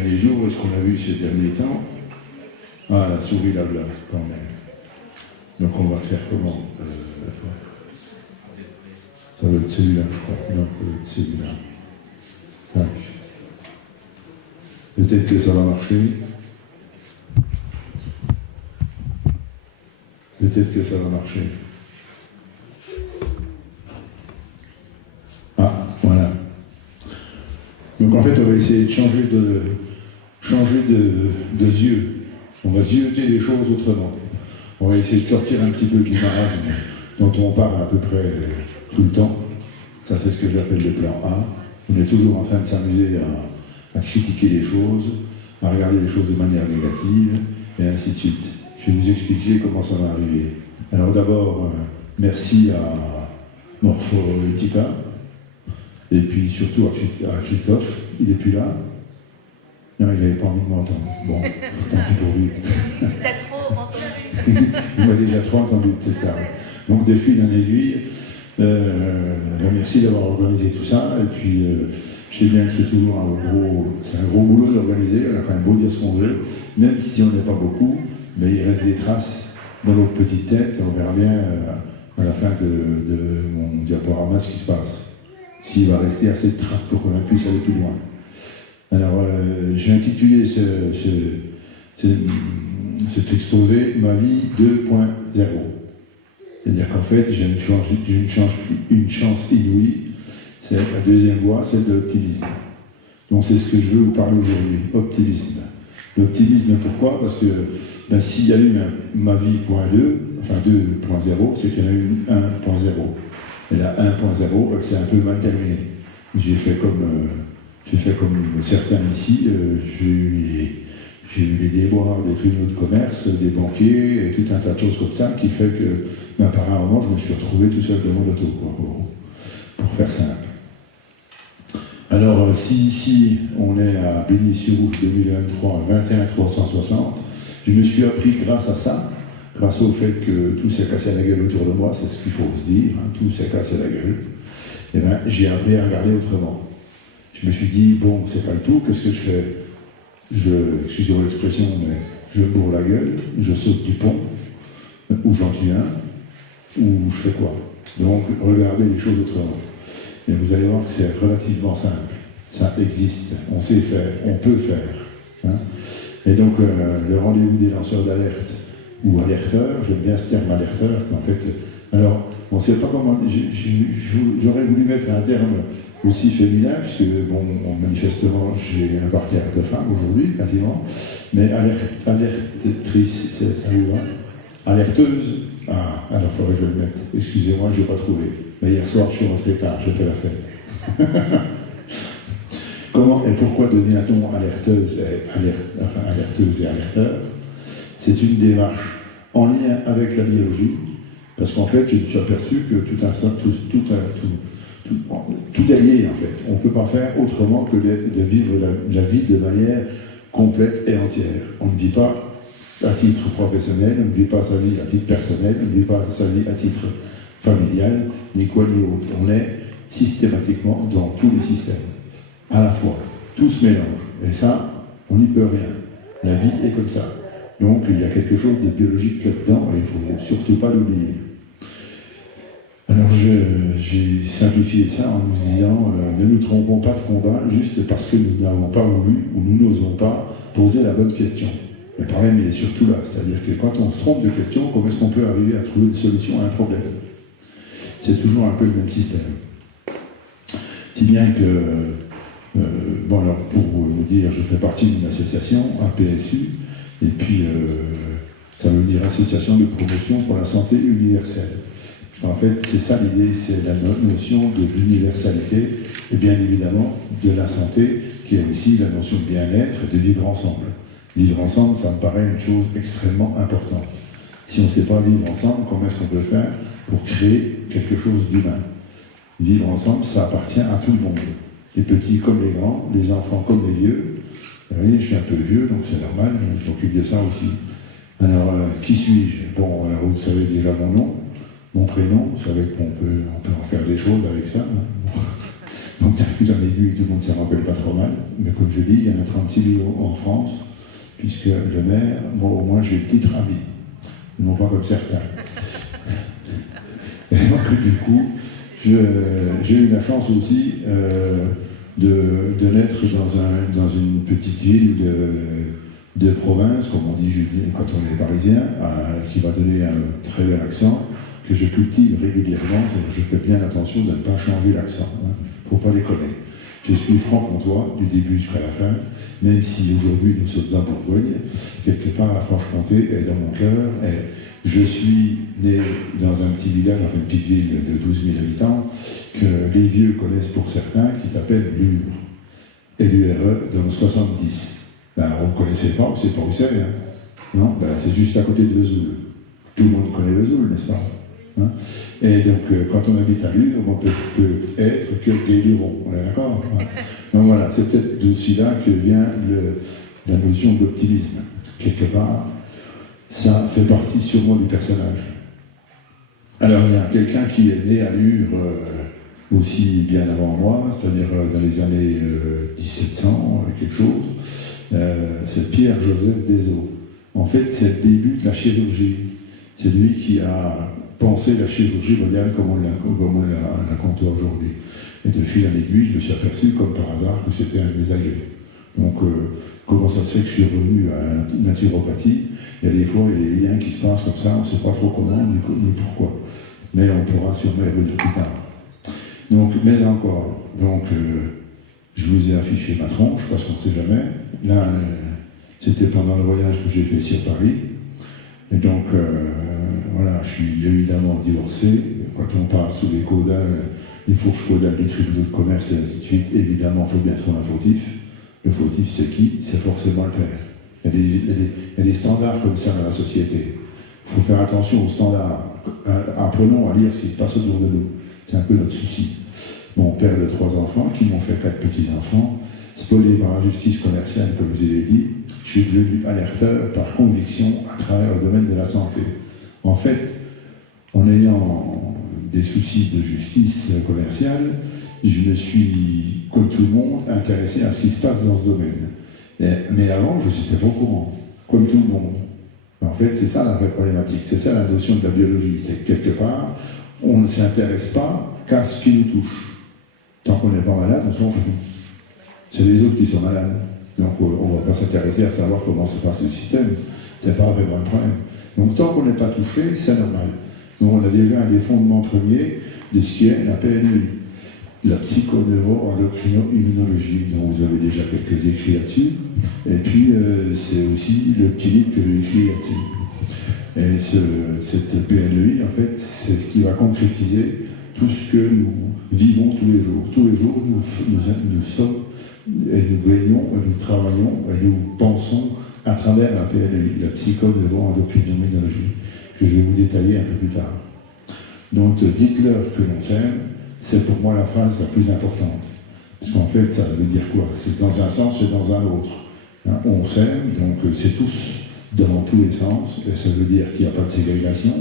derniers jours, est-ce qu'on a vu ces derniers temps? Ah, la souris là-bas, quand même. Donc on va faire comment? Ça va être celui-là, je crois. Non, ça va être celui-là. Tac. Peut-être que ça va marcher. Peut-être que ça va marcher. Ah, voilà. Donc en fait, on va essayer de changer de yeux. On va zioter les choses autrement. On va essayer de sortir un petit peu du marasme dont on parle à peu près tout le temps. Ça, c'est ce que j'appelle le plan A. On est toujours en train de s'amuser à critiquer les choses, à regarder les choses de manière négative, et ainsi de suite. Je vais vous expliquer comment ça va arriver. Alors d'abord, merci à Morphoetica, et puis surtout à Christophe. Il n'est plus là. Non, il n'avait pas envie de m'entendre. Bon, tant pis pour lui. T'as trop entendu. Il m'a déjà trop entendu, peut-être ça. Donc, de fil en aiguille, merci d'avoir organisé tout ça. Et puis, je sais bien que c'est toujours un gros boulot d'organiser. On a quand même beau dire ce qu'on veut, même si on n'est pas beaucoup, mais il reste des traces dans notre petite tête. On verra bien à la fin de mon diaporama ce qui se passe. S'il va rester assez de traces pour qu'on puisse aller plus loin. Alors, j'ai intitulé cet exposé « Ma vie 2.0 ». C'est-à-dire qu'en fait, j'ai une chance inouïe, c'est la deuxième voie, celle de l'optimisme. Donc c'est ce que je veux vous parler aujourd'hui, optimisme. L'optimisme, pourquoi? Parce que s'il y a eu ma vie .2, enfin 2.0, c'est qu'il y en a eu 1.0. Et la 1.0, c'est un peu mal terminé. J'ai fait comme certains ici, j'ai eu les déboires des tribunaux de commerce, des banquiers, et tout un tas de choses comme ça, qui fait que, par un moment, je me suis retrouvé tout seul de mon auto, pour faire simple. Alors, si on est à Béni-sur-Rouge 2023, 21 360, je me suis appris grâce à ça, grâce au fait que tout s'est cassé la gueule autour de moi, c'est ce qu'il faut se dire, hein, tout s'est cassé la gueule, et bien, j'ai appris à regarder autrement. Je me suis dit, bon, c'est pas le tout, qu'est-ce que je fais? Excusez-moi l'expression, mais je bourre la gueule, je saute du pont, ou j'en tue un, ou je fais quoi? Donc, regardez les choses autrement. Et vous allez voir que c'est relativement simple. Ça existe, on sait faire, on peut faire. Hein. Et donc, le rendez-vous des lanceurs d'alerte, ou alerteurs, j'aime bien ce terme alerteur, en fait, alors, on ne sait pas comment, j'aurais voulu mettre un terme aussi féminin, puisque, bon, manifestement, j'ai un parterre de femmes aujourd'hui, quasiment, mais alertrice, ça vous va? Alerteuse? Ah, alors il faudrait que je le mette. Excusez-moi, je n'ai pas trouvé. Mais hier soir, je suis rentré tard, j'ai fait la fête. Comment et pourquoi devient-on alerteuse et alerteur? C'est une démarche en lien avec la biologie, parce qu'en fait, je me suis aperçu que tout est lié, en fait. On ne peut pas faire autrement que de vivre la vie de manière complète et entière. On ne vit pas à titre professionnel, on ne vit pas sa vie à titre personnel, on ne vit pas sa vie à titre familial, ni quoi ni autre. On est systématiquement dans tous les systèmes, à la fois. Tout se mélange. Et ça, on n'y peut rien. La vie est comme ça. Donc, il y a quelque chose de biologique là-dedans, et il ne faut surtout pas l'oublier. Alors, j'ai simplifié ça en nous disant ne nous trompons pas de combat juste parce que nous n'avons pas voulu ou nous n'osons pas poser la bonne question. Le problème, il est surtout là. C'est-à-dire que quand on se trompe de question, comment est-ce qu'on peut arriver à trouver une solution à un problème? C'est toujours un peu le même système. Si bien que, bon, alors, pour vous dire, je fais partie d'une association, un PSU, et puis, ça veut dire Association de promotion pour la santé universelle. En fait, c'est ça l'idée, c'est la notion de l'universalité et bien évidemment de la santé, qui est aussi la notion de bien-être et de vivre ensemble. Vivre ensemble, ça me paraît une chose extrêmement importante. Si on ne sait pas vivre ensemble, comment est-ce qu'on peut faire pour créer quelque chose d'humain? Vivre ensemble, ça appartient à tout le monde. Les petits comme les grands, les enfants comme les vieux. Vous voyez, je suis un peu vieux, donc c'est normal, je m'occupe de ça aussi. Alors, qui suis-je? Bon, alors vous savez déjà mon nom. Mon prénom, vous savez qu'on peut en faire des choses avec ça. Hein. Donc, dans l'aiguille, tout le monde ne s'en rappelle pas trop mal. Mais comme je dis, il y en a 36 millions en France, puisque le maire, moi au moins, j'ai le titre à vie. Non pas comme certains. Et donc, du coup, j'ai eu la chance aussi de naître dans une petite ville de province, comme on dit quand on est parisien, qui va donner un très bel accent, que je cultive régulièrement. Je fais bien attention de ne pas changer l'accent. Il ne faut pas déconner. Je suis franc-comtois du début jusqu'à la fin, même si aujourd'hui nous sommes en Bourgogne, quelque part la Franche-Comté est dans mon cœur. Et je suis né dans un petit village, enfin une petite ville de 12 000 habitants, que les vieux connaissent pour certains, qui s'appelle Lure. L-U-R-E, dans le 70. Ben, on ne connaissait pas, c'est pas où c'est, hein. Non, ben, c'est juste à côté de Vesoul. Tout le monde connaît Vesoul, n'est-ce pas? Hein? Et donc, quand on habite à Lure, on peut être que Gay-Luron, on est d'accord? Hein? Donc voilà, c'est peut-être d'aussi là que vient la notion d'optimisme. Quelque part, ça fait partie sûrement du personnage. Alors, il y a quelqu'un qui est né à Lure aussi bien avant moi, c'est-à-dire dans les années 1700, quelque chose. C'est Pierre-Joseph Desaux. En fait, c'est le début de la chirurgie. C'est lui qui a pensé la chirurgie moderne comme on la compte aujourd'hui. Et de fil en aiguille, je me suis aperçu, comme par hasard, que c'était un de mes alliés. Donc, comment ça se fait que je suis revenu à la naturopathie? Il y a des fois, il y a des liens qui se passent comme ça, on ne sait pas trop comment, ni pourquoi. Mais on pourra sûrement y revenir plus tard. Donc, mais encore, donc, je vous ai affiché ma tronche, parce qu'on ne sait jamais. Là, c'était pendant le voyage que j'ai fait sur Paris. Et donc, voilà, je suis évidemment divorcé. Quand on passe sous les caudales, les fourches caudales du tribunal de commerce et ainsi de suite, évidemment, il faut bien trouver un fautif. Le fautif, c'est qui? C'est forcément le père. Il y a des standards comme ça dans la société. Il faut faire attention aux standards. Apprenons à lire ce qui se passe autour de nous. C'est un peu notre souci. Mon père de 3 enfants, qui m'ont fait 4 petits-enfants, spoliés par la justice commerciale, comme je l'ai dit, je suis devenu alerteur par conviction à travers le domaine de la santé. En fait, en ayant des soucis de justice commerciale, je me suis, comme tout le monde, intéressé à ce qui se passe dans ce domaine. Mais avant, je n'étais pas au courant, comme tout le monde. En fait, c'est ça la vraie problématique, c'est ça la notion de la biologie, c'est que quelque part, on ne s'intéresse pas qu'à ce qui nous touche. Tant qu'on n'est pas malade, on s'en fout. C'est les autres qui sont malades. Donc on ne va pas s'intéresser à savoir comment se passe le système. C'est pas vraiment le problème. Donc tant qu'on n'est pas touché, c'est normal. Donc on a déjà un des fondements premiers de ce qui est la PNEI, la psychoneuro-endocrino-immunologie, dont vous avez déjà quelques écrits là-dessus. Et puis c'est aussi le petit livre que j'ai écrit là-dessus. Et cette PNEI, en fait, c'est ce qui va concrétiser tout ce que nous vivons tous les jours. Tous les jours, nous sommes, et nous baignons, et nous travaillons, et nous pensons à travers la PNEI, la psychoneuro-endocrino-immunologie, que je vais vous détailler un peu plus tard. Donc, dites-leur que l'on s'aime, c'est pour moi la phrase la plus importante. Parce qu'en fait, ça veut dire quoi? C'est dans un sens et dans un autre. Hein, on s'aime, donc c'est tous dans tous les sens, et ça veut dire qu'il n'y a pas de ségrégation,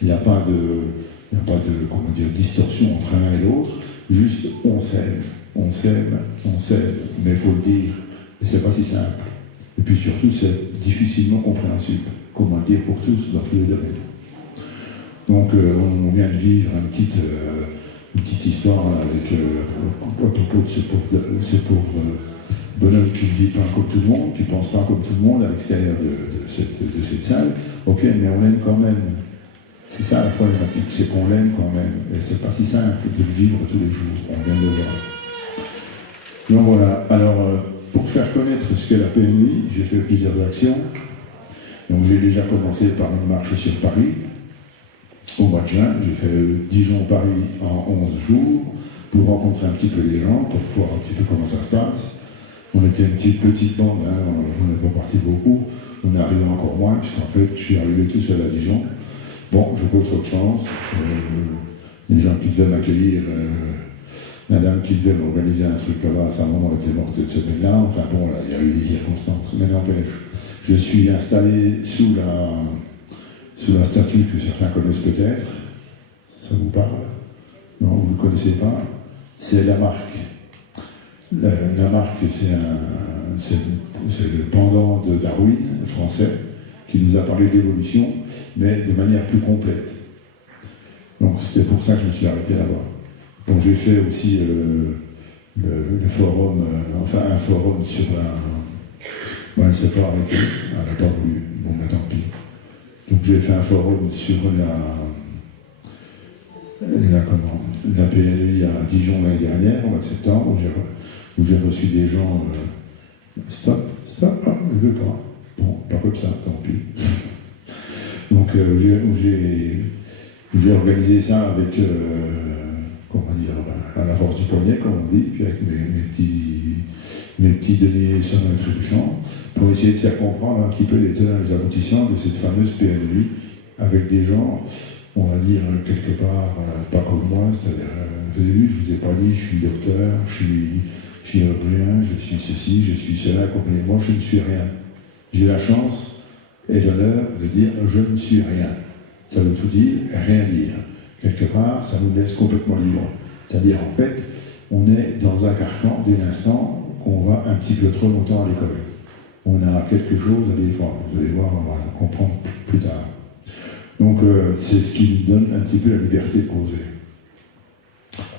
il n'y a pas de comment dire, distorsion entre l'un et l'autre, juste on s'aime, mais il faut le dire, et c'est pas si simple. Et puis surtout, c'est difficilement compréhensible, comment le dire pour tous dans tous les domaines. Donc on vient de vivre une petite histoire avec à propos de ce pauvre bonhomme qui ne vit pas comme tout le monde, qui ne pense pas comme tout le monde à l'extérieur de cette salle. Ok, mais on l'aime quand même. C'est ça la problématique, c'est qu'on l'aime quand même. Et c'est pas si simple de le vivre tous les jours, on vient de le voir. Donc voilà, alors pour faire connaître ce qu'est la PNEI, j'ai fait plusieurs actions. Donc j'ai déjà commencé par une marche sur Paris, au mois de juin. J'ai fait Dijon-Paris en 11 jours, pour rencontrer un petit peu les gens, pour voir un petit peu comment ça se passe. On était une petite bande, hein, on n'est pas parti beaucoup, on est arrivé encore moins, puisqu'en fait je suis arrivé tout seul à Dijon. Bon, je n'ai pas eu trop de chance. Les gens qui devaient m'accueillir, la dame qui devait m'organiser un truc là-bas, à sa maman était morte cette semaine-là. Enfin bon, là, il y a eu des circonstances. Mais n'empêche, je suis installé sous la statue que certains connaissent peut-être. Ça vous parle? Non, vous ne le connaissez pas? C'est la marque Lamarck, c'est le pendant de Darwin, français, qui nous a parlé de l'évolution, mais de manière plus complète. Donc c'était pour ça que je me suis arrêté là-bas. Donc j'ai fait aussi le forum, un forum sur la... Bon, elle ne s'est pas arrêtée, elle n'a pas voulu. Bon, mais tant pis. Donc j'ai fait un forum sur la PLI à Dijon l'année dernière, au mois de septembre, où j'ai reçu des gens. Stop, ah, je ne veux pas. Bon, pas comme ça, tant pis. Donc j'ai organisé ça avec, comment dire, à la force du poignet, comme on dit, puis avec mes petits deniers sonnants et trébuchants, pour essayer de faire comprendre un petit peu les tenants et les aboutissants de cette fameuse PLI, avec des gens, on va dire, quelque part, pas comme moi, c'est-à-dire, vous avez vu, je vous ai pas dit, je suis docteur, je suis chirurgien, je suis ceci, je suis cela, comprenez-moi, je ne suis rien. J'ai la chance et l'honneur de dire je ne suis rien. Ça veut tout dire, rien dire. Quelque part, ça nous laisse complètement libres. C'est-à-dire, en fait, on est dans un carcan dès l'instant qu'on va un petit peu trop longtemps à l'école. On a quelque chose à défendre. Vous allez voir, on va comprendre plus tard. Donc, c'est ce qui nous donne un petit peu la liberté de causer.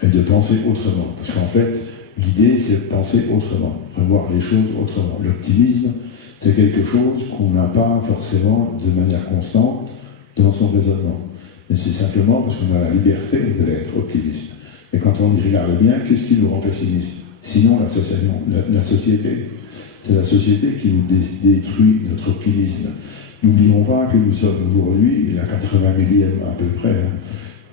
Et de penser autrement. Parce qu'en fait, l'idée, c'est de penser autrement. De voir les choses autrement. L'optimisme, c'est quelque chose qu'on n'a pas forcément de manière constante dans son raisonnement. Mais c'est simplement parce qu'on a la liberté de l'être optimiste. Et quand on y regarde bien, qu'est-ce qui nous rend pessimiste? Sinon, la société. C'est la société qui nous détruit notre optimisme. N'oublions pas que nous sommes aujourd'hui, la 80 millième à peu près,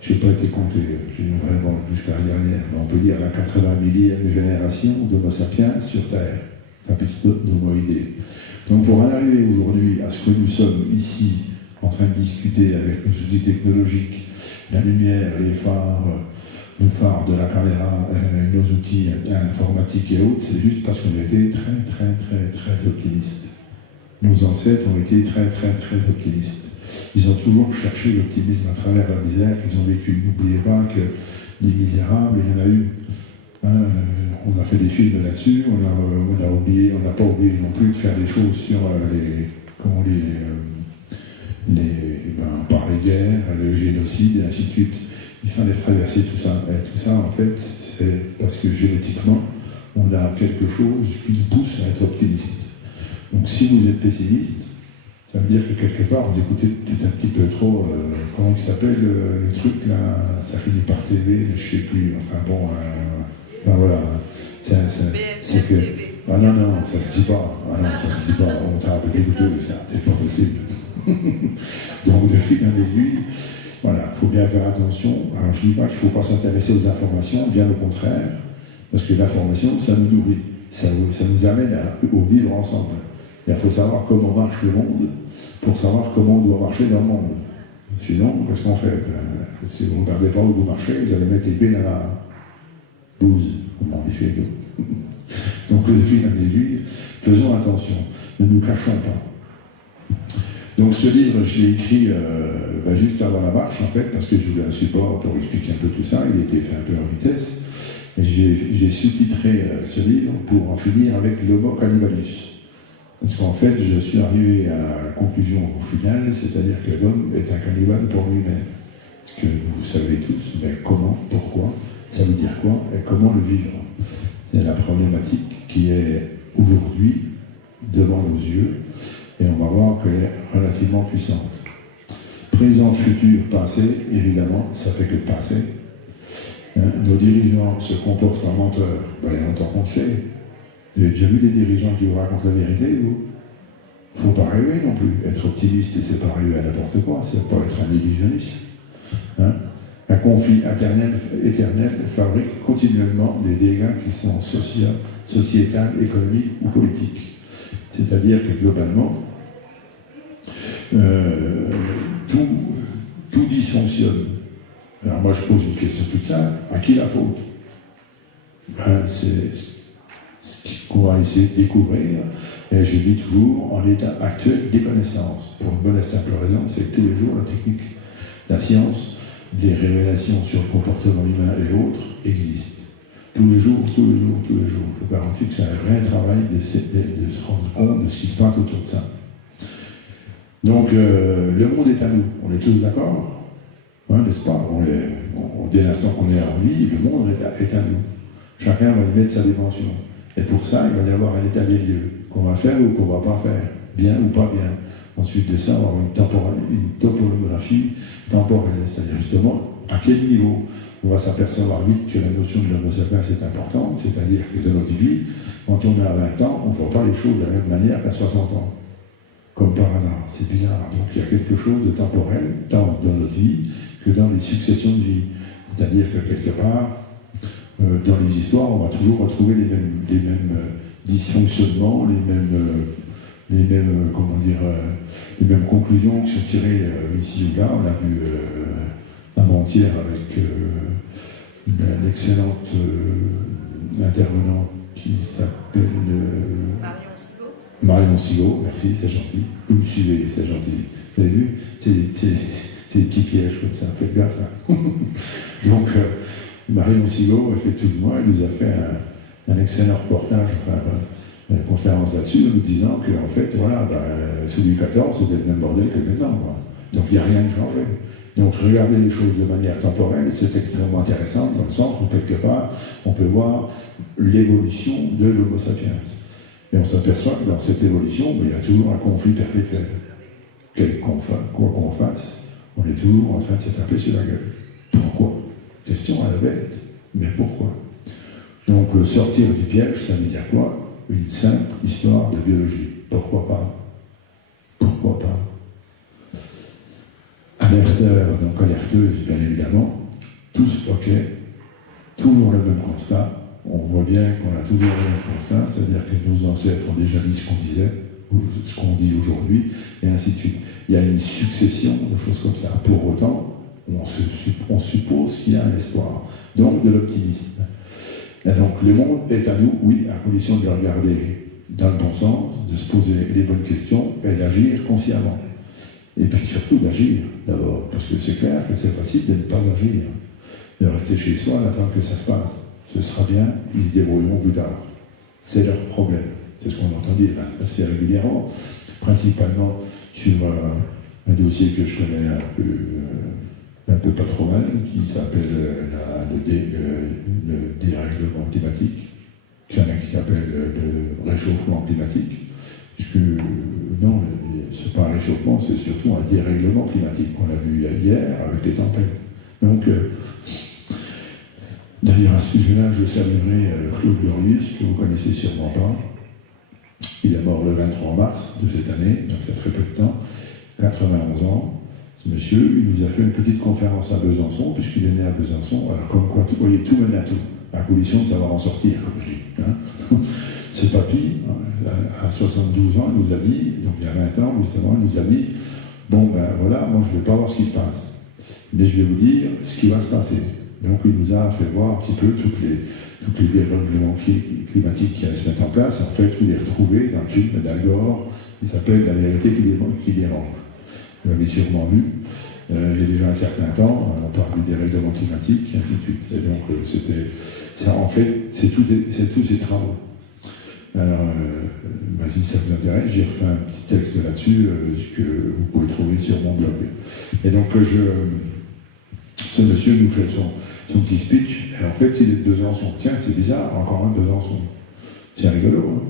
je n'ai pas été compté, je ne vraiment jusqu'à la dernière, mais on peut dire la 80 millième génération d'Homo sapiens sur Terre, d'homoïdés. Donc pour en arriver aujourd'hui à ce que nous sommes ici, en train de discuter avec nos outils technologiques, la lumière, les phares, le phare de la caméra, nos outils informatiques et autres, c'est juste parce qu'on a été très optimistes. Nos ancêtres ont été très optimistes. Ils ont toujours cherché l'optimisme à travers la misère qu'ils ont vécue. N'oubliez pas que des misérables, il y en a eu. On a fait des films là-dessus, on n'a pas oublié non plus de faire des choses sur par les guerres, le génocide et ainsi de suite. Il fallait traverser tout ça. Et tout ça, en fait, c'est parce que génétiquement, on a quelque chose qui nous pousse à être optimiste. Donc si vous êtes pessimiste, ça veut dire que quelque part, vous écoutez peut-être un petit peu trop, comment il s'appelle le truc là, ça finit par TV, je ne sais plus, enfin bon, voilà. C'est que... Ah non, ça se dit pas. Ah non, ça se dit pas. On t'a dégoûté, ça, c'est pas possible. Donc de fil en aiguille, voilà, il faut bien faire attention. Alors je ne dis pas qu'il ne faut pas s'intéresser aux informations, bien au contraire, parce que l'information, ça nous nourrit, ça nous amène au vivre ensemble. Il faut savoir comment marche le monde pour savoir comment on doit marcher dans le monde. Sinon, qu'est-ce qu'on fait? Si vous ne regardez pas où vous marchez, vous allez mettre les pieds dans la blouse, comme on dit chez nous. Donc le fil en aiguille, faisons attention, ne nous cachons pas. Donc ce livre, je l'ai écrit juste avant la marche, en fait, parce que je voulais un support pour expliquer un peu tout ça, il était fait un peu en vitesse. Et j'ai sous-titré ce livre pour en finir avec l'homo cannibalus. Parce qu'en fait, je suis arrivé à la conclusion finale, c'est-à-dire que l'homme est un cannibale pour lui-même. Ce que vous savez tous, mais comment, pourquoi, ça veut dire quoi, et comment le vivre. C'est la problématique qui est aujourd'hui devant nos yeux, et on va voir qu'elle est relativement puissante. Présent, futur, passé, évidemment, ça fait que le passé. Nos dirigeants se comportent en menteurs, il y a longtemps qu'on le sait. Vous avez déjà vu des dirigeants qui vous racontent la vérité, vous? Il ne faut pas rêver non plus. Être optimiste, c'est pas rêver à n'importe quoi, c'est pas être un illusionniste. Un conflit éternel fabrique continuellement des dégâts qui sont sociétals, économiques ou politiques. C'est-à-dire que globalement, tout dysfonctionne. Alors moi je pose une question toute simple, à qui la faute? C'est ce qu'on va essayer de découvrir, et je dis toujours en l'état actuel des connaissances. Pour une bonne et simple raison, c'est que tous les jours la technique, la science, les révélations sur le comportement humain et autres existent. Tous les jours. Je vous garantis que c'est un vrai travail de se rendre compte de ce qui se passe autour de ça. Donc, le monde est à nous. On est tous d'accord, hein, n'est-ce pas? Dès l'instant qu'on est en vie, le monde est à nous. Chacun va y mettre sa dimension. Et pour ça, il va y avoir un état des lieux qu'on va faire ou qu'on ne va pas faire, bien ou pas bien. Ensuite de ça, on va avoir une topographie temporelle, c'est-à-dire justement à quel niveau on va s'apercevoir vite que la notion de l'homo sapiens est importante, c'est-à-dire que dans notre vie, quand on est à 20 ans, on ne voit pas les choses de la même manière qu'à 60 ans. Comme par hasard, c'est bizarre. Donc il y a quelque chose de temporel, tant dans notre vie que dans les successions de vie. C'est-à-dire que quelque part, dans les histoires, on va toujours retrouver les mêmes dysfonctionnements, les mêmes conclusions qui sont tirées ici ou là. On a vu avant-hier avec une excellente intervenante qui s'appelle Marion Sigaud, merci, c'est gentil. Vous me suivez, c'est gentil. Vous avez vu? C'est des petits pièges comme ça, faites gaffe. Hein. Donc, Marion Sigaud, effectivement, elle nous a fait un excellent reportage, une conférence là-dessus, nous disant qu'en fait, voilà, sous Louis XIV, c'était le même bordel que maintenant. Quoi. Donc, il n'y a rien de changé. Donc, regarder les choses de manière temporelle, c'est extrêmement intéressant, dans le sens où, quelque part, on peut voir l'évolution de l'Homo sapiens. Et on s'aperçoit que dans cette évolution, il y a toujours un conflit perpétuel. Quoi qu'on fasse, on est toujours en train de se taper sur la gueule. Pourquoi? Question à la bête, mais pourquoi? Donc sortir du piège, ça veut dire quoi? Une simple histoire de biologie. Pourquoi pas? Pourquoi pas? Alerteur, donc alerteuse, bien évidemment, tous ok, toujours le même constat. On voit bien qu'on a toujours le même constat, c'est-à-dire que nos ancêtres ont déjà dit ce qu'on disait, ou ce qu'on dit aujourd'hui, et ainsi de suite. Il y a une succession de choses comme ça. Pour autant, on suppose qu'il y a un espoir, donc de l'optimisme. Et donc le monde est à nous, oui, à condition de le regarder dans le bon sens, de se poser les bonnes questions et d'agir consciemment. Et puis surtout d'agir d'abord, parce que c'est clair que c'est facile de ne pas agir, de rester chez soi, d'attendre que ça se passe. Ce sera bien, ils se débrouilleront plus tard. C'est leur problème. C'est ce qu'on entend dire assez régulièrement, principalement sur un dossier que je connais un peu pas trop mal, qui s'appelle le dérèglement climatique, qu'il y en a qui appellent le réchauffement climatique, puisque non, c'est pas un réchauffement, c'est surtout un dérèglement climatique qu'on a vu hier avec les tempêtes. Donc, d'ailleurs, à ce sujet-là, je saluerai Claude Glorius, que vous connaissez sûrement pas. Il est mort le 23 mars de cette année, donc il y a très peu de temps, 91 ans. Ce monsieur, il nous a fait une petite conférence à Besançon, puisqu'il est né à Besançon. Alors, comme quoi, vous voyez, tout mène à tout, à condition de savoir en sortir, comme je dis. Hein. Ce papy, à 72 ans, il nous a dit, donc il y a 20 ans, justement, il nous a dit, bon, ben voilà, moi je ne vais pas voir ce qui se passe, mais je vais vous dire ce qui va se passer. Donc il nous a fait voir un petit peu tous les dérèglements climatiques qui allaient se mettre en place. En fait, vous les retrouvez dans le film d'Al Gore, qui s'appelle La vérité qui dérange. Vous l'avez sûrement vu. Il y a déjà un certain temps, on parle du dérèglement climatique, et ainsi de suite. Et donc ça, en fait, c'est tous ces travaux. Alors, si ça vous intéresse, j'ai refait un petit texte là-dessus que vous pouvez trouver sur mon blog. Et donc, ce monsieur nous fait son petit speech, et en fait, il est de Besançon. Tiens, c'est bizarre, encore un de Besançon. C'est rigolo, hein.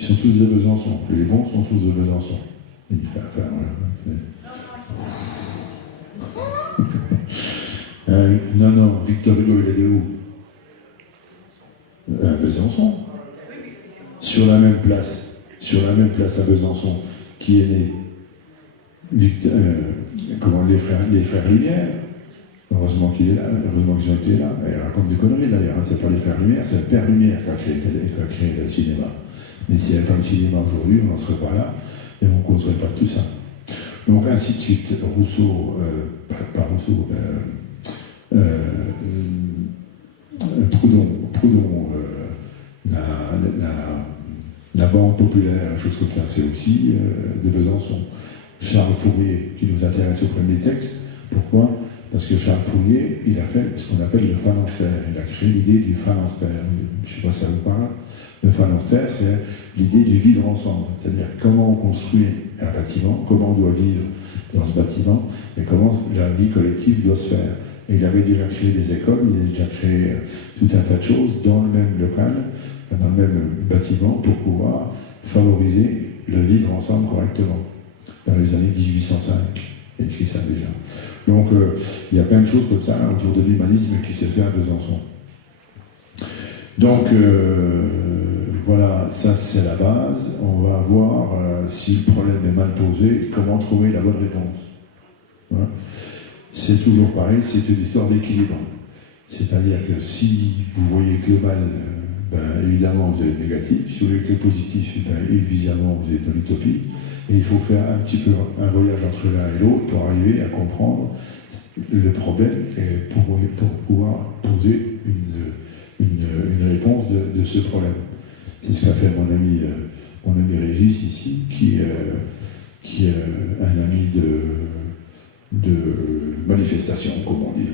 Ils sont tous de Besançon. Les bons sont tous de Besançon. Il dit, enfin, voilà. Non, Victor Hugo, il est de où? Besançon. Sur la même place à Besançon, qui est né les frères Lumière. Heureusement qu'il est là, heureusement qu'ils ont été là. Il raconte des conneries d'ailleurs, hein. C'est pas les frères Lumière, c'est le père Lumière qui a créé le cinéma. Mais s'il n'y avait pas le cinéma aujourd'hui, on n'en serait pas là et on ne causerait pas de tout ça. Donc ainsi de suite, Rousseau, Proudhon, la Banque populaire, chose comme ça, c'est aussi de Besançon. Charles Fourier, qui nous intéresse au premier texte. Pourquoi? Parce que Charles Fourier, il a fait ce qu'on appelle le phalanstère. Il a créé l'idée du phalanstère. Je ne sais pas si ça vous parle. Le phalanstère, c'est l'idée du vivre ensemble. C'est-à-dire comment on construit un bâtiment, comment on doit vivre dans ce bâtiment, et comment la vie collective doit se faire. Et il avait déjà créé des écoles, il avait déjà créé tout un tas de choses dans le même local, dans le même bâtiment, pour pouvoir favoriser le vivre ensemble correctement. Dans les années 1805, il a écrit ça déjà. Donc, il y a plein de choses comme ça autour de l'humanisme qui s'est fait à Besançon. Donc, voilà, ça c'est la base. On va voir si le problème est mal posé, comment trouver la bonne réponse. Hein? C'est toujours pareil, c'est une histoire d'équilibre. C'est-à-dire que si vous voyez que le mal, évidemment vous êtes négatif, si vous voyez que le positif, évidemment vous êtes dans l'utopie. Et il faut faire un petit peu un voyage entre l'un et l'autre pour arriver à comprendre le problème et pour pouvoir poser une réponse de ce problème. C'est ce qu'a fait mon ami Régis ici, qui est un ami de manifestation, comme on dit.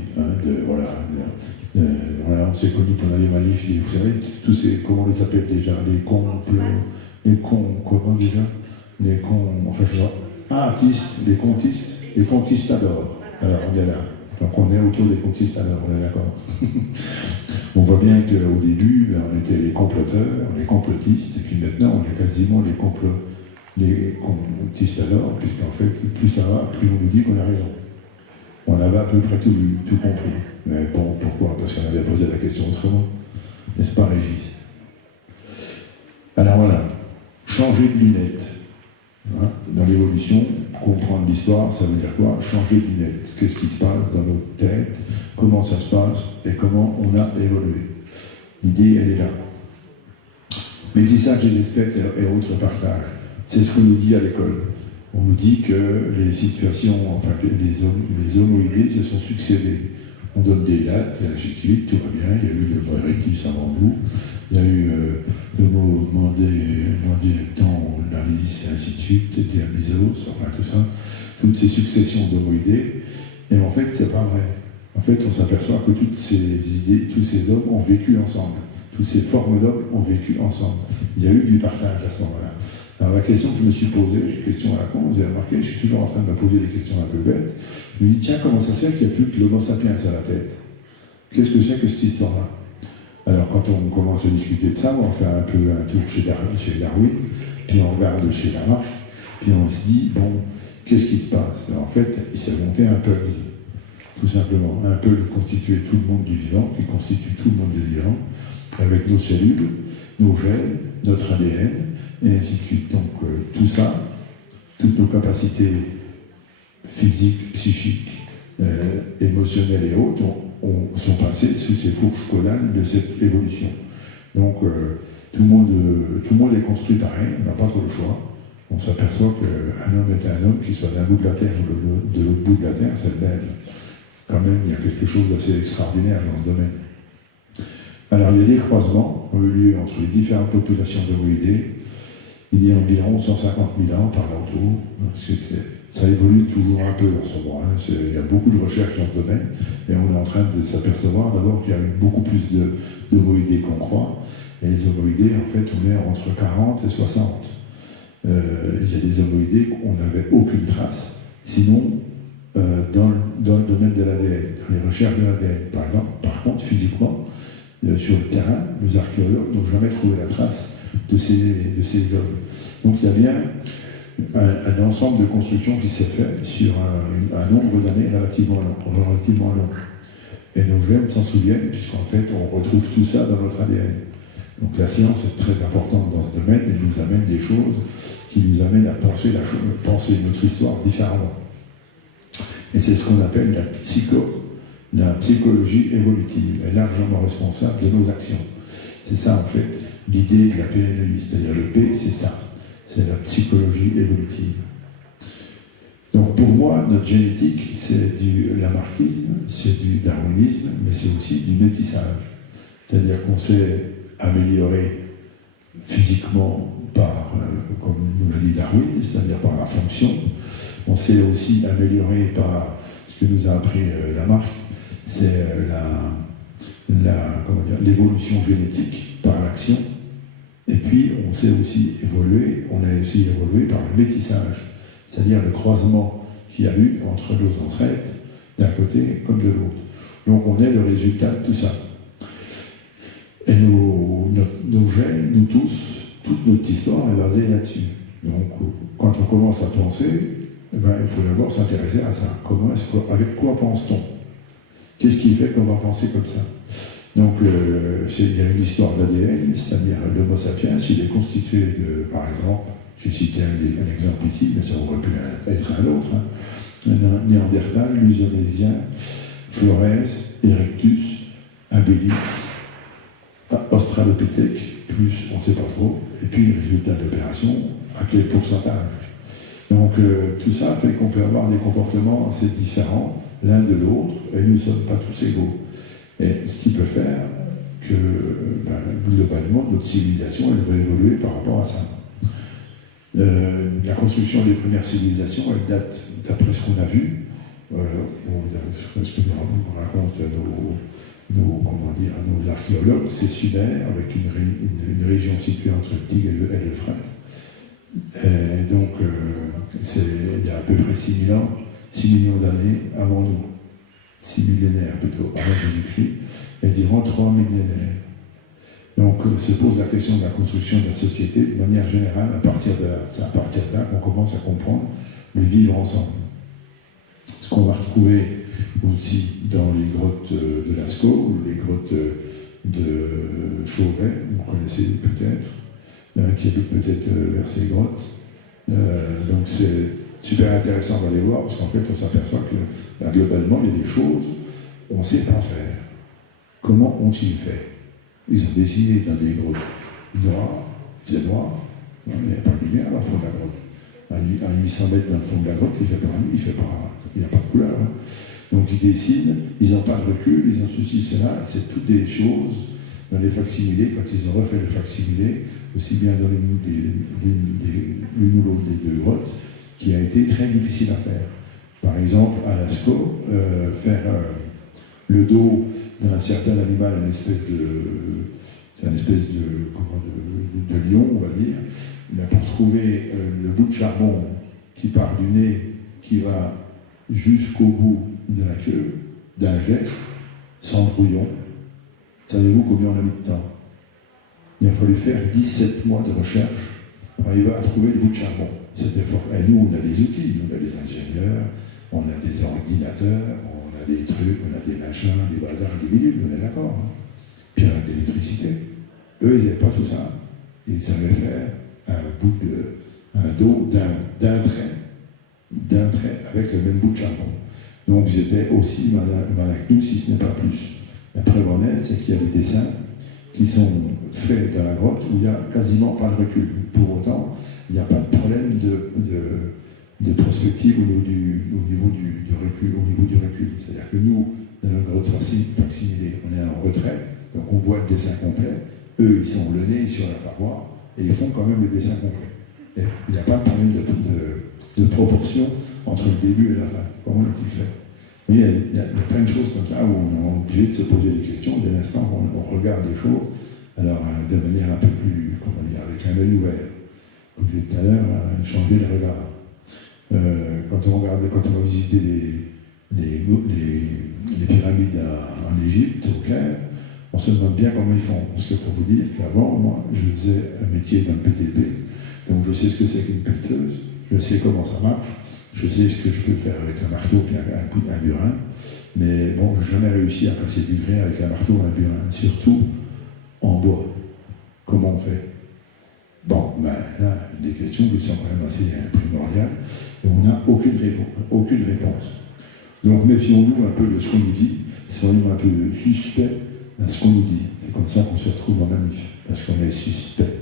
Voilà, on s'est connus pendant les manifs, vous savez, tous ces, comment on les appelle déjà, les comment déjà les cons, enfin je vois, artistes, les contistes adorent. Alors on est là. Donc on est autour des contistes adorent, on est d'accord. On voit bien qu'au début, on était les comploteurs, les complotistes, et puis maintenant on est quasiment les complotistes adorent, puisqu'en fait, plus ça va, plus on nous dit qu'on a raison. On avait à peu près tout vu, tout compris. Mais bon, pourquoi? Parce qu'on avait posé la question autrement. N'est-ce pas, Régis? Alors voilà, changer de lunettes. Hein, dans l'évolution, comprendre l'histoire, ça veut dire quoi? Changer de lunettes. Qu'est-ce qui se passe dans notre tête? Comment ça se passe? Et comment on a évolué? L'idée, elle est là. Métissage des espèces et autres partages. C'est ce qu'on nous dit à l'école. On nous dit que les situations, enfin les homoïdés se sont succédés. On donne des dates, et ainsi de suite, tout va bien. Il y a eu le mot erectus avant nous, il y a eu le mot temps, l'alice, et ainsi de suite, diabysos, enfin tout ça, toutes ces successions d'homoïdés. Et en fait, c'est pas vrai. En fait, on s'aperçoit que toutes ces idées, tous ces hommes ont vécu ensemble. Toutes ces formes d'hommes ont vécu ensemble. Il y a eu du partage à ce moment-là. Alors la question que je me suis posée, question à la con, vous avez remarqué, je suis toujours en train de me poser des questions un peu bêtes. Je me dis, tiens, comment ça se fait qu'il n'y a plus que l'homo sapiens à la tête? Qu'est-ce que c'est que cette histoire-là? Alors quand on commence à discuter de ça, on fait un peu un tour chez Darwin, puis on regarde chez Lamarck, puis on se dit, bon, qu'est-ce qui se passe? Alors, en fait, il s'est monté un peuple, tout simplement. Un peuple qui constituait tout le monde du vivant, qui constitue tout le monde du vivant, avec nos cellules, nos gènes, notre ADN, et ainsi de suite. Donc tout ça, toutes nos capacités physiques, psychiques, émotionnelles et autres sont passées sous ces fourches caudales de cette évolution. Donc tout le monde est construit pareil, on n'a pas trop le choix. On s'aperçoit qu'un homme est un homme, qu'il soit d'un bout de la Terre ou de l'autre bout de la Terre, c'est le même. Quand même, il y a quelque chose d'assez extraordinaire dans ce domaine. Alors, il y a des croisements qui ont eu lieu entre les différentes populations d'homoïdés. Il y a environ 150 000 ans par là autour, parce que ça évolue toujours un peu en ce moment. Il y a beaucoup de recherches dans ce domaine, et on est en train de s'apercevoir d'abord qu'il y a eu beaucoup plus d'homoïdés qu'on croit, et les homoïdés, en fait, on est entre 40 et 60. Il y a des homoïdés où on n'avait aucune trace, sinon dans le domaine de l'ADN, dans les recherches de l'ADN. Par contre, physiquement, sur le terrain, les archéologues n'ont jamais trouvé la trace de ces hommes. Donc il y a bien un ensemble de constructions qui s'est fait sur un nombre d'années relativement long. Et nos gènes s'en souviennent, puisqu'en fait on retrouve tout ça dans notre ADN. Donc la science est très importante dans ce domaine et nous amène des choses qui nous amènent à penser notre histoire différemment. Et c'est ce qu'on appelle la psychologie évolutive, est largement responsable de nos actions. C'est ça en fait l'idée de la PNEI, c'est-à-dire le P, c'est ça, c'est la psychologie évolutive. Donc pour moi, notre génétique, c'est du lamarckisme, c'est du darwinisme, mais c'est aussi du métissage. C'est-à-dire qu'on s'est amélioré physiquement par, comme nous l'a dit Darwin, c'est-à-dire par la fonction. On s'est aussi amélioré par ce ce que nous a appris Lamarck, c'est l'évolution génétique par l'action. Et puis, on a aussi évolué par le métissage, c'est-à-dire le croisement qu'il y a eu entre nos ancêtres, d'un côté comme de l'autre. Donc, on est le résultat de tout ça. Et nos gènes, nous tous, toute notre histoire est basée là-dessus. Donc, quand on commence à penser, il faut d'abord s'intéresser à ça. Avec quoi pense-t-on? Qu'est-ce qui fait qu'on va penser comme ça? Donc, il y a une histoire d'ADN, c'est-à-dire l'Homo sapiens, il est constitué de, par exemple, j'ai cité un exemple ici, mais ça aurait pu être un autre, un Néandertal, Lusonésien, Flores, Erectus, Abilis, Australopithèque, plus on ne sait pas trop, et puis le résultat de l'opération, à quel pourcentage. Donc tout ça fait qu'on peut avoir des comportements assez différents l'un de l'autre, et nous ne sommes pas tous égaux. Et ce qui peut faire que, globalement, notre civilisation, elle va évoluer par rapport à ça. La construction des premières civilisations, elle date, d'après ce qu'on a vu, ce que nous racontent nos archéologues, c'est Sumer, avec une région située entre le Tigre et l'Euphrate. Donc, il y a à peu près 6 millions d'années avant nous. 6 millénaires plutôt, avant Jésus-Christ, et durant 3 millénaires. Donc, se pose la question de la construction de la société de manière générale, c'est à partir de là qu'on commence à comprendre les vivre ensemble. Ce qu'on va retrouver aussi dans les grottes de Lascaux, ou les grottes de Chauvet, vous connaissez peut-être, qui habitent peut-être vers ces grottes. Donc c'est super intéressant d'aller voir, parce qu'en fait on s'aperçoit que globalement il y a des choses on ne sait pas faire. Comment ont-ils fait? Ils ont dessiné dans des grottes noires, il faisait noir, il n'y a pas de lumière dans le fond de la grotte. À 800 mètres dans le fond de la grotte, il n'y a pas de couleur. Donc ils dessinent, ils n'ont pas de recul, ils ont ceci, cela, c'est toutes des choses dans les facsimilés, quand ils ont refait le facsimilé, aussi bien dans l'une ou l'autre des deux grottes, qui a été très difficile à faire. Par exemple, à Lascaux, faire le dos d'un certain animal, une espèce de lion, on va dire, mais pour trouver le bout de charbon qui part du nez, qui va jusqu'au bout de la queue, d'un geste, sans brouillon. Savez-vous combien on a mis de temps? Il a fallu faire 17 mois de recherche pour arriver à trouver le bout de charbon. C'était fort. Et nous, on a des outils, nous, on a des ingénieurs, on a des ordinateurs, on a des trucs, on a des machins, des bazars, des bidules, on est d'accord. Puis on a de l'électricité. Eux, ils n'avaient pas tout ça. Ils savaient faire un dos d'un trait avec le même bout de charbon. Donc ils étaient aussi malins que nous, si ce n'est pas plus. La preuve en est, c'est qu'il y a des dessins qui sont faits dans la grotte où il n'y a quasiment pas de recul. Pour autant, il n'y a pas de problème de prospective au niveau du recul. C'est-à-dire que nous, dans la grotte facsimilée, on est en retrait, donc on voit le dessin complet. Eux, ils sont le nez sur la paroi et ils font quand même le dessin complet. Et il n'y a pas de problème de proportion entre le début et la fin. Comment est-il fait? Il y a plein de choses comme ça où on est obligé de se poser des questions dès l'instant où on regarde les choses, alors de manière un peu plus, avec un œil ouvert. Comme je disais tout à l'heure, changer le regard. Quand on va visiter les pyramides en Égypte, au Caire, on se demande bien comment ils font. Parce que pour vous dire qu'avant, moi, je faisais un métier dans le PTP, donc je sais ce que c'est qu'une pelleteuse, je sais comment ça marche, je sais ce que je peux faire avec un marteau et un burin, mais bon, je n'ai jamais réussi à passer du grès avec un marteau et un burin, surtout en bois. Comment on fait? Bon, là, des questions qui sont quand même assez primordiales, et on n'a aucune réponse. Donc méfions-nous un peu de ce qu'on nous dit, soyons un peu suspects à ce qu'on nous dit. C'est comme ça qu'on se retrouve en manif, parce qu'on est suspect.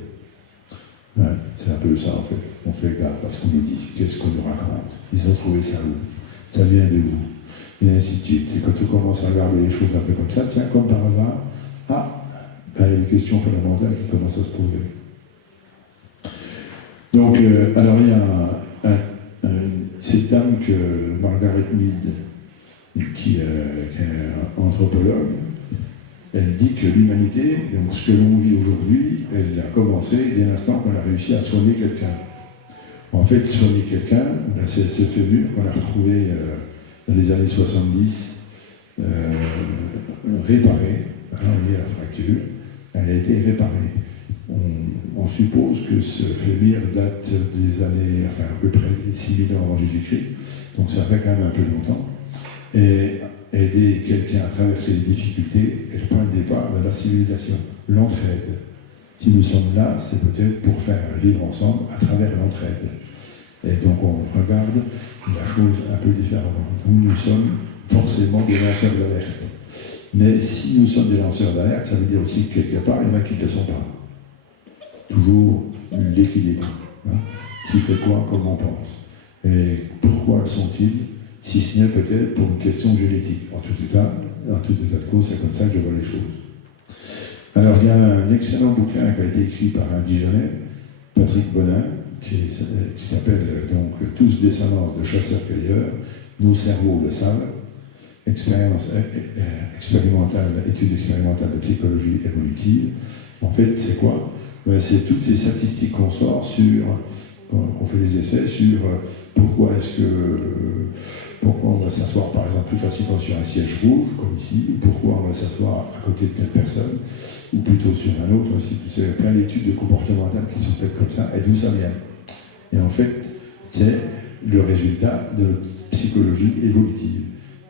Ouais, c'est un peu ça en fait. On fait gaffe à ce qu'on nous dit, qu'est-ce qu'on nous raconte. Ils ont trouvé ça où? Ça vient de où? Et ainsi de suite. Et quand on commence à regarder les choses un peu comme ça, tiens, comme par hasard, il y a une question fondamentale qui commence à se poser. Donc, alors il y a cette dame que Margaret Mead qui est anthropologue, elle dit que l'humanité, donc ce que l'on vit aujourd'hui, elle a commencé dès l'instant qu'on a réussi à soigner quelqu'un. En fait, soigner quelqu'un, cette fébule qu'on a retrouvée dans les années 70, réparée, liée à la fracture, elle a été réparée. On suppose que ce fémur date des années, enfin à peu près 6000 ans avant Jésus-Christ, donc ça fait quand même un peu longtemps. Et aider quelqu'un à traverser les difficultés est le point de départ de la civilisation, l'entraide. Si nous sommes là, c'est peut-être pour faire vivre ensemble à travers l'entraide. Et donc on regarde la chose un peu différemment. Nous sommes forcément des lanceurs d'alerte. Mais si nous sommes des lanceurs d'alerte, ça veut dire aussi que quelque part, il y en a qui ne le sont pas. Toujours l'équilibre. Qui fait quoi, comme on pense. Et pourquoi le sont-ils, si ce n'est peut-être pour une question génétique. En tout état de cause, c'est comme ça que je vois les choses. Alors il y a un excellent bouquin qui a été écrit par un Dijonais, Patrick Bonin, qui s'appelle donc Tous descendants de chasseurs-cueilleurs, nos cerveaux le savent, études expérimentales de psychologie évolutive. En fait, c'est quoi? C'est toutes ces statistiques qu'on sort on fait des essais sur pourquoi on va s'asseoir par exemple plus facilement sur un siège rouge, comme ici, ou pourquoi on va s'asseoir à côté de telle personne, ou plutôt sur un autre aussi. Il y a plein d'études comportementales qui sont faites comme ça, et d'où ça vient. Et en fait, c'est le résultat de notre psychologie évolutive.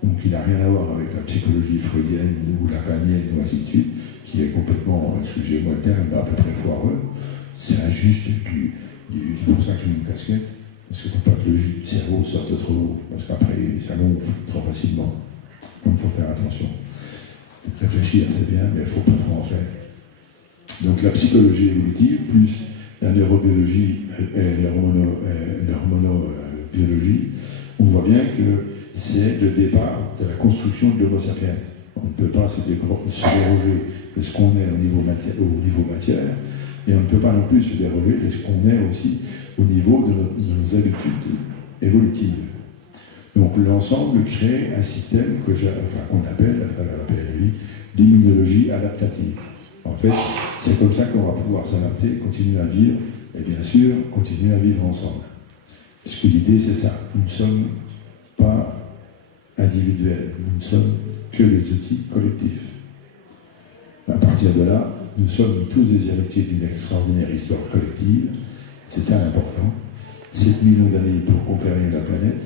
Donc il n'a rien à voir avec la psychologie freudienne ou lacanienne ou ainsi de suite, qui est complètement, excusez-moi le terme, à peu près foireux. C'est injuste c'est pour ça que j'ai une casquette, parce qu'il ne faut pas que le jus du cerveau sorte trop haut, parce qu'après ça gonfle trop facilement. Donc il faut faire attention. Réfléchir c'est bien, mais il ne faut pas trop en faire. Donc la psychologie évolutive, plus la neurobiologie et l'hormonobiologie, on voit bien que c'est le départ de la construction de l'Homo sapiens. On ne peut pas se déroger de ce qu'on est au niveau matière, et on ne peut pas non plus se déroger de ce qu'on est aussi au niveau de nos habitudes évolutives. Donc l'ensemble crée un système qu'on appelle, à travers la PLI, l'immunologie adaptative. En fait, c'est comme ça qu'on va pouvoir s'adapter, continuer à vivre, et bien sûr, continuer à vivre ensemble. Parce que l'idée, c'est ça. Nous ne sommes pas individuels, nous ne sommes que des outils collectifs. À partir de là, nous sommes tous des héritiers d'une extraordinaire histoire collective. C'est ça l'important. 7 millions d'années pour conquérir la planète.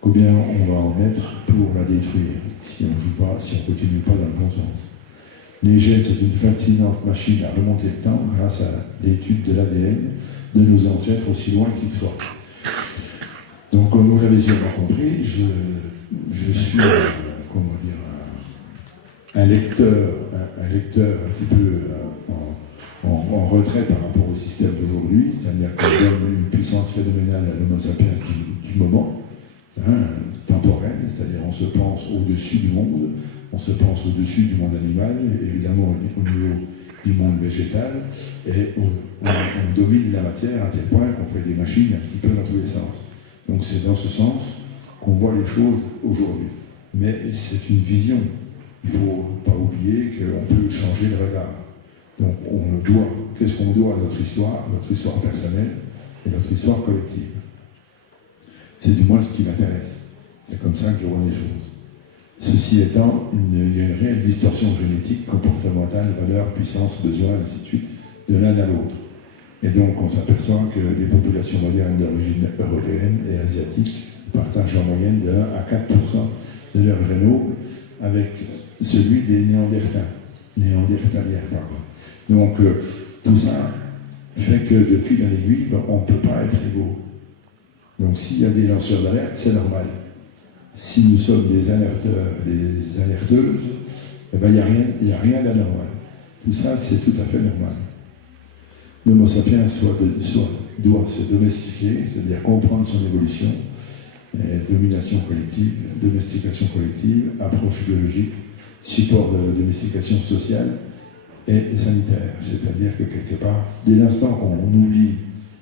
Combien on va en mettre pour la détruire si on ne joue pas, si on ne continue pas dans le bon sens. Les gènes, c'est une fascinante machine à remonter le temps grâce à l'étude de l'ADN de nos ancêtres aussi loin qu'ils soient. Donc, comme vous l'avez sûrement compris, je suis un lecteur un petit peu en retrait par rapport au système d'aujourd'hui, c'est-à-dire qu'on donne une puissance phénoménale à l'homo sapiens du moment, temporel, c'est-à-dire on se pense au-dessus du monde, on se pense au-dessus du monde animal, évidemment au niveau du monde végétal, et on domine la matière à tel point qu'on fait des machines un petit peu dans tous les sens. Donc c'est dans ce sens qu'on voit les choses aujourd'hui. Mais c'est une vision. Il ne faut pas oublier qu'on peut changer le regard. Donc qu'est-ce qu'on doit à notre histoire personnelle et notre histoire collective. C'est du moins ce qui m'intéresse. C'est comme ça que je vois les choses. Ceci étant, il y a une réelle distorsion génétique, comportementale, valeur, puissance, besoin, ainsi de suite, de l'un à l'autre. Et donc on s'aperçoit que les populations modernes d'origine européenne et asiatique partagent en moyenne de 1 à 4% de leur génome avec celui des néandertaliens. Donc tout ça fait que de fil en aiguille, on ne peut pas être égaux. Donc s'il y a des lanceurs d'alerte, c'est normal. Si nous sommes des alerteurs, des alerteuses, il n'y a rien d'anormal. Tout ça, c'est tout à fait normal. L'homo sapiens doit se domestiquer, c'est-à-dire comprendre son évolution, domination collective, domestication collective, approche biologique, support de la domestication sociale et sanitaire. C'est-à-dire que quelque part, dès l'instant qu'on oublie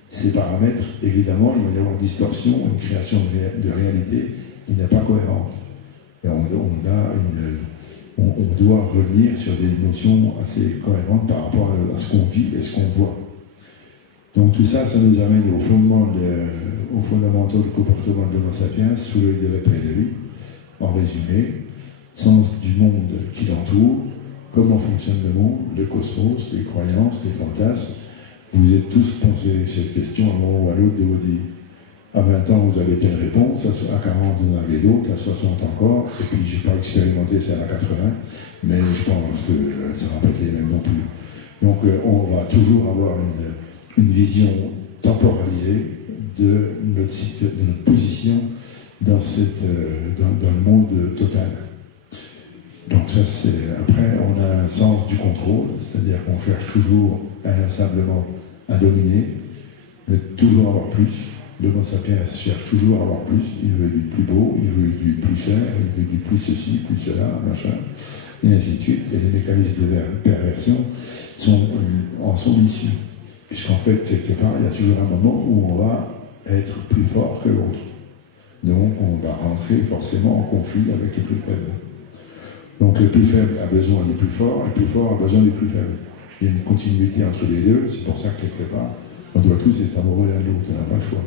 ces paramètres, évidemment, il va y avoir une distorsion, une création de réalité qui n'est pas cohérente. Et on on doit revenir sur des notions assez cohérentes par rapport à ce qu'on vit et ce qu'on voit. Donc tout ça, ça nous amène aux fondamentaux du comportement de l'Homo sapiens sous l'œil de la PNLI. En résumé, sens du monde qui l'entoure, comment fonctionne le monde, le cosmos, les croyances, les fantasmes. Vous êtes tous posé cette question à un moment ou à l'autre de votre vie. À 20 ans, vous avez telle réponse, à 40, vous en avez d'autres, à 60 encore, et puis je n'ai pas expérimenté ça à 80, mais je pense que ça ne va pas être les mêmes non plus. Donc on va toujours avoir une vision temporalisée de notre position dans le monde total. Donc ça, après, on a un sens du contrôle, c'est-à-dire qu'on cherche toujours inlassablement à dominer, mais toujours avoir plus. L'Homo sapiens cherche toujours à avoir plus, il veut du plus beau, il veut du plus cher, il veut du plus ceci, plus cela, machin, et ainsi de suite. Et les mécanismes de perversion en sont issus. Puisqu'en fait, quelque part, il y a toujours un moment où on va être plus fort que l'autre. Donc, on va rentrer forcément en conflit avec le plus faible. Donc, le plus faible a besoin du plus fort, et le plus fort a besoin du plus faible. Il y a une continuité entre les deux, c'est pour ça que quelque part, on doit tous être amoureux l'un de l'autre, on n'a pas le choix.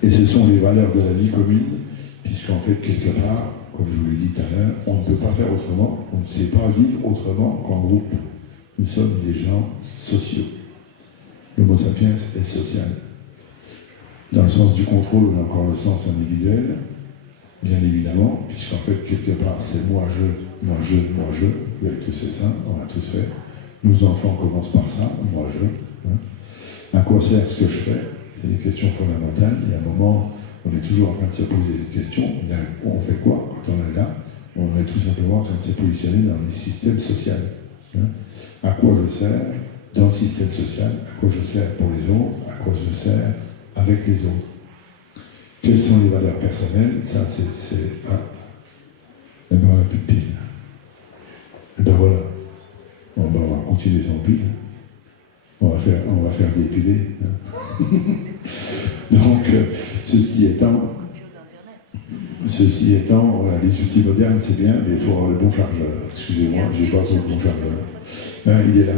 Et ce sont les valeurs de la vie commune, puisqu'en fait, quelque part, comme je vous l'ai dit tout à l'heure, on ne peut pas faire autrement, on ne sait pas vivre autrement qu'en groupe. Nous sommes des gens sociaux. L'Homo sapiens est social. Dans le sens du contrôle, on a encore le sens individuel, bien évidemment, puisqu'en fait, quelque part, c'est moi, je, vous avez tous fait ça, on l'a tous fait. Nos enfants commencent par ça, moi, je. À quoi sert ce que je fais? C'est des questions fondamentales. Il y a un moment, on est toujours en train de se poser des questions. On fait quoi quand on est là? On est tout simplement en train de se positionner dans le système social. À quoi je sers dans le système social? À quoi je sers pour les autres? À quoi je sers avec les autres? Quelles sont les valeurs personnelles? Ça, c'est... D'abord, on n'a plus de pile. Et ben voilà. On va continuer sans pile. On va faire dépiler. Donc, ceci étant, voilà, les outils modernes, c'est bien, mais il faut avoir le bon chargeur. Excusez-moi, je n'ai pas le bon chargeur. Il est là.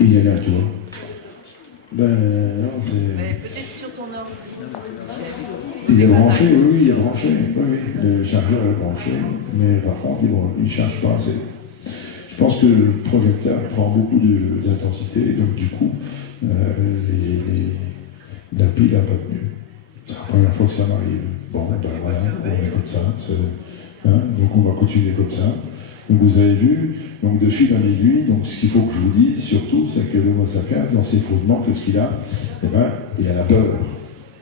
Il est là, tu vois. Non, peut-être sur ton ordi. Il est branché, oui, il est branché. Oui, le chargeur est branché, mais par contre, il ne charge pas assez. Je pense que le projecteur prend beaucoup d'intensité, et donc du coup, la pile n'a pas tenu. C'est la première fois que ça m'arrive. Bon, voilà, on est comme ça. Donc on va continuer comme ça. Donc vous avez vu, donc de fil en aiguille, donc ce qu'il faut que je vous dise surtout, c'est que l'Homo sapiens, dans ses fondements, qu'est-ce qu'il a? Eh bien, il a la peur.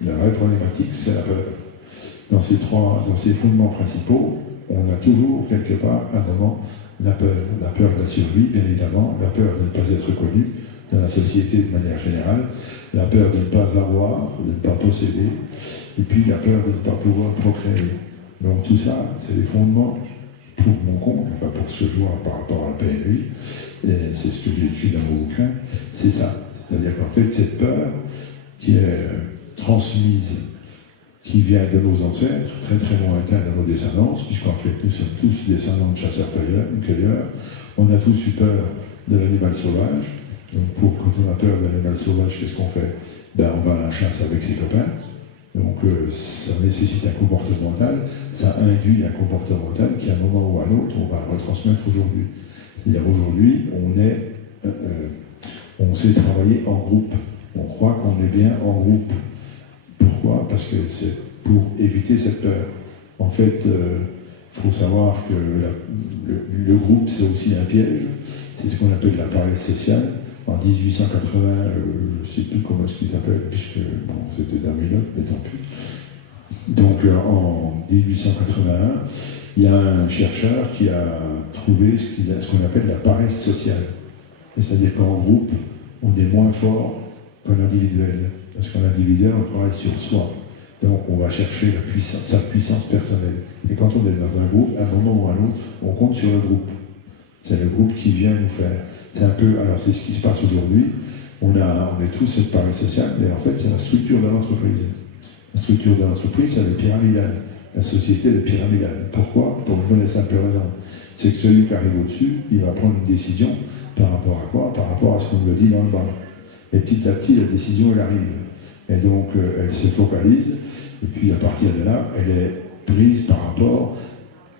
La vraie problématique, c'est la peur. Dans ces fondements principaux, on a toujours quelque part un moment la peur de la survie, bien évidemment, la peur de ne pas être connu dans la société de manière générale, la peur de ne pas avoir, de ne pas posséder, et puis la peur de ne pas pouvoir procréer. Donc tout ça, c'est des fondements pour mon compte, enfin pour ce que je vois par rapport à la PNUI, et c'est ce que j'ai écrit dans mon bouquin, c'est ça. C'est-à-dire qu'en fait, cette peur qui est transmise, qui vient de nos ancêtres, très très lointains de nos descendants, puisqu'en fait nous sommes tous descendants de chasseurs-cueilleurs, on a tous eu peur de l'animal sauvage. Donc quand on a peur de l'animal sauvage, qu'est-ce qu'on fait? On va à la chasse avec ses copains. Donc ça nécessite un comportemental, ça induit un comportemental qui à un moment ou à un autre, on va retransmettre aujourd'hui. C'est-à-dire aujourd'hui, on sait travailler en groupe. On croit qu'on est bien en groupe. Pourquoi? Parce que c'est pour éviter cette peur. En fait, il faut savoir que le groupe, c'est aussi un piège. C'est ce qu'on appelle la paresse sociale. En 1880, je ne sais plus comment est-ce qu'il s'appelle, puisque c'était dans mes notes, mais tant pis. Donc en 1881, il y a un chercheur qui a trouvé ce qu'on appelle la paresse sociale. C'est-à-dire qu'en groupe, on est moins fort qu'en individuel. Parce qu'en individuel, on travaille sur soi. Donc on va chercher sa puissance personnelle. Et quand on est dans un groupe, à un moment ou à un autre, on compte sur le groupe. C'est le groupe qui vient nous faire. C'est un peu, alors c'est ce qui se passe aujourd'hui. On est tous cette paresse sociale, mais en fait c'est la structure de l'entreprise. La structure de l'entreprise, elle est pyramidale. La société, elle est pyramidale. Pourquoi? Pour une bonne et simple raison. C'est que celui qui arrive au-dessus, il va prendre une décision par rapport à quoi? Par rapport à ce qu'on lui a dit dans le bas. Et petit à petit, la décision, elle arrive. Et donc, elle se focalise, et puis à partir de là, elle est prise par rapport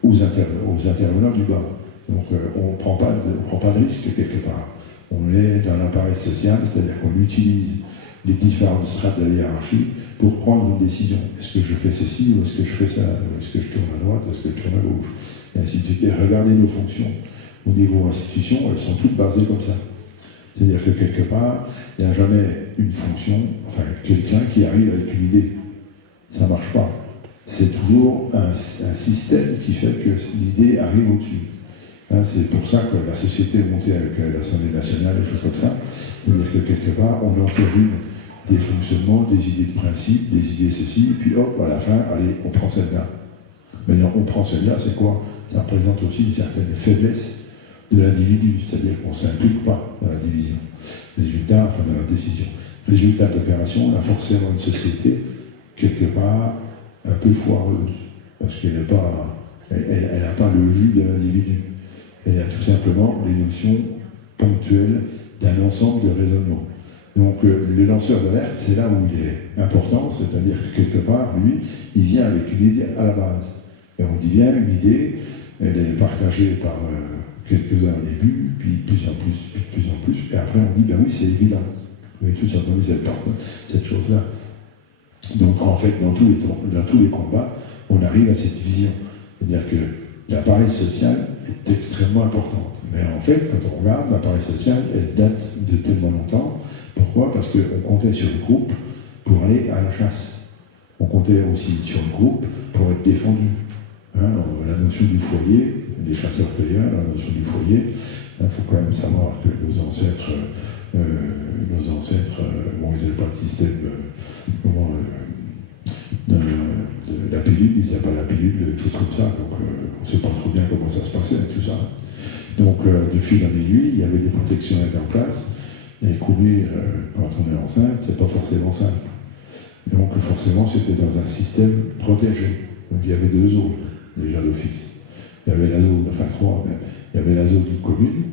aux intervenants du bas. Donc, on ne prend pas de risque quelque part. On est dans l'appareil social, c'est-à-dire qu'on utilise les différentes strates de la hiérarchie pour prendre une décision. Est-ce que je fais ceci, ou est-ce que je fais ça? Est-ce que je tourne à droite, est-ce que je tourne à gauche? Et ainsi de suite. Et regardez nos fonctions. Au niveau institution, elles sont toutes basées comme ça. C'est-à-dire que quelque part, il n'y a jamais une fonction, enfin quelqu'un qui arrive avec une idée. Ça ne marche pas. C'est toujours un système qui fait que l'idée arrive au-dessus. Hein, c'est pour ça que la société est montée avec l'Assemblée nationale, des choses comme ça. C'est-à-dire que quelque part, on entérine des fonctionnements, des idées de principe, des idées ceci, et puis hop, à la fin, allez, on prend celle-là. Maintenant, on prend celle-là, c'est quoi? Ça représente aussi une certaine faiblesse de l'individu, c'est-à-dire qu'on ne s'implique pas dans la division. Résultat, enfin dans la décision. Résultat de l'opération, on a forcément une société, quelque part, un peu foireuse, parce qu'elle n'a pas, le jus de l'individu. Elle a tout simplement les notions ponctuelles d'un ensemble de raisonnements. Donc le lanceur d'alerte, c'est là où il est important, c'est-à-dire que quelque part, lui, il vient avec une idée à la base. Et on dit bien, une idée, elle est partagée par quelques-uns au début, puis de plus en plus, et après on dit, ben oui, c'est évident. Vous avez tous entendu cette chose-là. Donc en fait, dans tous les combats, on arrive à cette vision. C'est-à-dire que l'appareil social est extrêmement important. Mais en fait, quand on regarde, l'appareil social, elle date de tellement longtemps. Pourquoi? Parce qu'on comptait sur le groupe pour aller à la chasse. On comptait aussi sur le groupe pour être défendu. Hein, la notion du foyer, les chasseurs-cueilleurs, la notion du foyer, il faut quand même savoir que nos ancêtres, bon, ils n'avaient pas de système, de la pilule, ils n'avaient pas la pilule, des choses comme ça, donc on ne sait pas trop bien comment ça se passait, tout ça. Donc, de fil en aiguille, il y avait des protections à mettre en place, et courir quand on est enceinte, c'est pas forcément simple. Donc, forcément, c'était dans un système protégé. Donc, il y avait 2 zones, déjà d'office. Il y avait la zone, enfin 3, mais il y avait la zone commune,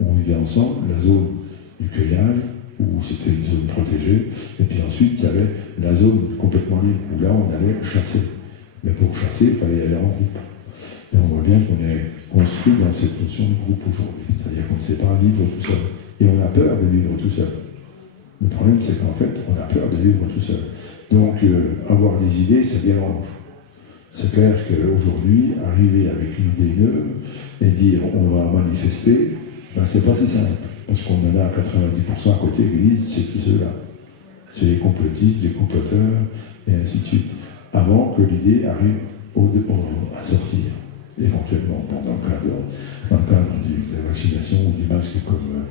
où on vivait ensemble, la zone du cueillage, où c'était une zone protégée, et puis ensuite il y avait la zone complètement libre, où là on allait chasser. Mais pour chasser, il fallait aller en groupe. Et on voit bien qu'on est construit dans cette notion de groupe aujourd'hui, c'est-à-dire qu'on ne sait pas vivre tout seul. Et on a peur de vivre tout seul. Le problème c'est qu'en fait, on a peur de vivre tout seul. Donc avoir des idées, ça dérange. C'est clair qu'aujourd'hui, arriver avec une idée neuve et dire on va manifester, ben, c'est pas si simple. Parce qu'on en a 90% à côté qui disent c'est qui ceux-là? C'est les complotistes, les comploteurs, et ainsi de suite. Avant que l'idée arrive à sortir, éventuellement, dans le cadre de la vaccination ou du masque, comme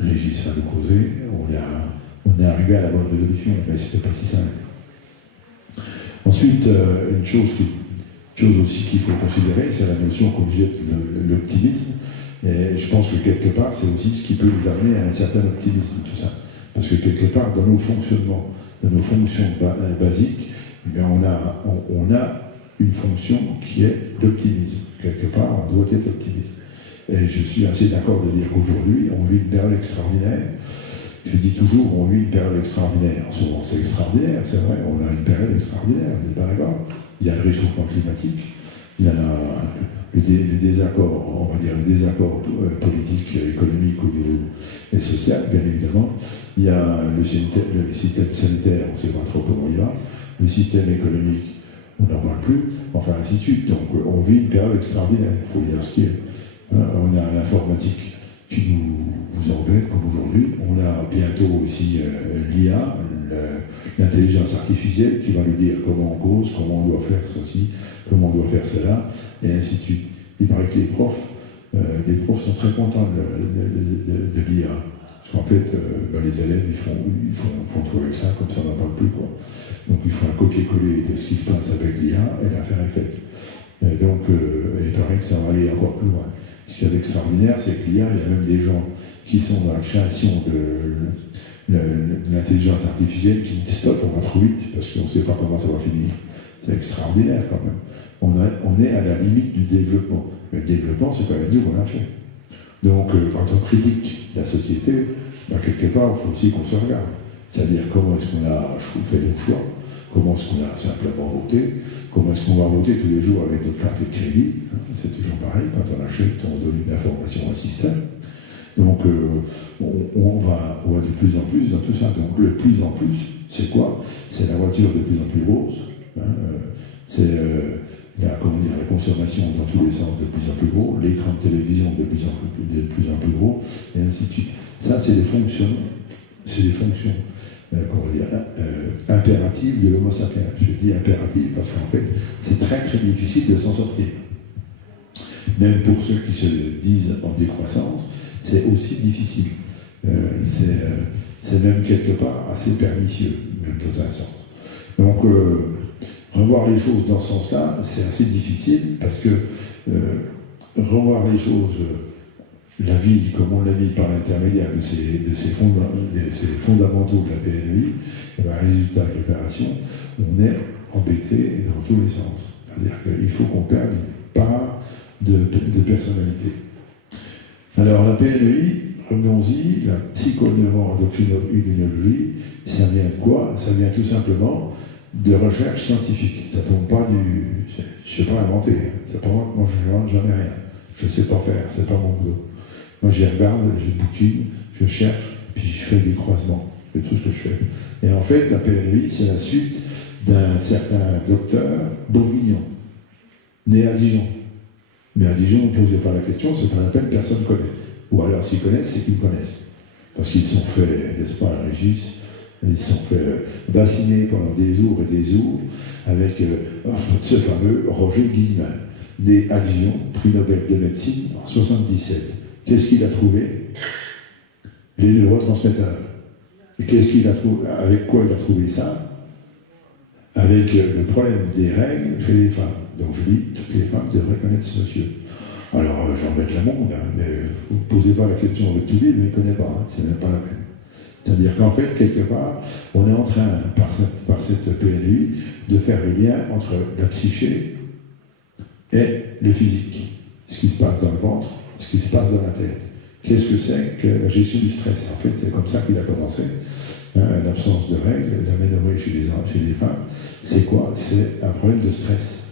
Régis a causé, on est arrivé à la bonne résolution, mais c'était pas si simple. Ensuite, une chose aussi qu'il faut considérer, c'est la notion qu'on jette l'optimisme. Et je pense que quelque part, c'est aussi ce qui peut nous amener à un certain optimisme, tout ça. Parce que quelque part, dans nos fonctionnements, dans nos fonctions basiques, eh bien, on a une fonction qui est l'optimisme. Quelque part, on doit être optimiste. Et je suis assez d'accord de dire qu'aujourd'hui, on vit une période extraordinaire. Je dis toujours, on vit une période extraordinaire. En ce moment, c'est extraordinaire, c'est vrai, on a une période extraordinaire, vous n'êtes pas d'accord? Il y a le réchauffement climatique, il y a les désaccords, on va dire les désaccords politiques, économiques au niveau et social, bien évidemment. Il y a le système sanitaire, on ne sait pas trop comment il va. Le système économique, on n'en parle plus, enfin ainsi de suite. Donc on vit une période extraordinaire, il faut dire ce qui est. On a l'informatique qui nous embête comme aujourd'hui. On a bientôt aussi l'IA, l'intelligence artificielle, qui va nous dire comment on cause, comment on doit faire ceci, comment on doit faire cela, et ainsi de suite. Il paraît que les profs sont très contents de l'IA. Parce qu'en fait, les élèves, ils font tout avec ça, comme ça on n'en parle plus, quoi. Donc il faut un copier-coller de ce qui se passe avec l'IA, et l'affaire est faite. Et donc, il paraît que ça va aller encore plus loin. Ce qui est extraordinaire, c'est que l'IA, il y a même des gens qui sont dans la création de l'intelligence artificielle qui dit stop, on va trop vite, parce qu'on ne sait pas comment ça va finir. C'est extraordinaire quand même. On est à la limite du développement. Mais le développement, c'est quand même nous qu'on a fait. Donc, quand on critique la société, quelque part, il faut aussi qu'on se regarde. C'est-à-dire comment est-ce qu'on a fait nos choix, comment est-ce qu'on a simplement voté, comment est-ce qu'on va voter tous les jours avec notre carte de crédit. C'est toujours pareil, quand on achète, on donne une information à un système. Donc, on va de plus en plus dans tout ça. Donc, le plus en plus, c'est quoi? C'est la voiture de plus en plus grosse. C'est la consommation dans tous les sens de plus en plus gros, l'écran de télévision de plus en plus gros, et ainsi de suite. Ça, c'est des fonctions impératives de l'homo sapiens. Je dis impératives parce qu'en fait, c'est très très difficile de s'en sortir. Même pour ceux qui se disent en décroissance, c'est aussi difficile. C'est même quelque part assez pernicieux, même dans un sens. Donc, revoir les choses dans ce sens-là, c'est assez difficile parce que revoir les choses, la vie, comme on l'a dit par l'intermédiaire de ces fondamentaux de la PNEI, et bien, résultat de l'opération, on est embêté dans tous les sens. C'est-à-dire qu'il faut qu'on perde une part de personnalité. Alors la PNEI, revenons-y, la psychoneuroendocrinologie, ça vient de quoi? Ça vient tout simplement de recherche scientifique. Ça ne tombe pas du... Je ne sais pas inventer. C'est pas moi je n'invente jamais rien. Je ne sais pas faire, c'est pas mon boulot. Moi je regarde, je bouquine, je cherche, puis je fais des croisements. C'est tout ce que je fais. Et en fait, la PNEI, c'est la suite d'un certain docteur bourguignon, né à Dijon. Mais à Dijon, on ne posait pas la question, c'est pas la peine, personne ne connaît. Ou alors s'ils connaissent, c'est qu'ils connaissent. Parce qu'ils se sont fait, n'est-ce pas, Régis, ils se sont fait bassiner pendant des jours et des jours avec ce fameux Roger Guillemin, né à Dijon, prix Nobel de médecine en 1977. Qu'est-ce qu'il a trouvé? Les neurotransmetteurs. Et qu'est-ce qu'il a trouvé? Avec quoi il a trouvé ça? Avec le problème des règles chez les femmes. Donc je dis, toutes les femmes devraient connaître ce monsieur. Alors j'embête le monde, mais vous ne posez pas la question avec tout lui, mais il ne connaît pas, c'est même pas la peine. C'est-à-dire qu'en fait, quelque part, on est en train, par cette PNEI, de faire le lien entre la psyché et le physique. Ce qui se passe dans le ventre, ce qui se passe dans la tête. Qu'est-ce que c'est que la gestion du stress? En fait, c'est comme ça qu'il a commencé. L'absence de règles, l'aménorrhée chez les femmes, c'est quoi? C'est un problème de stress.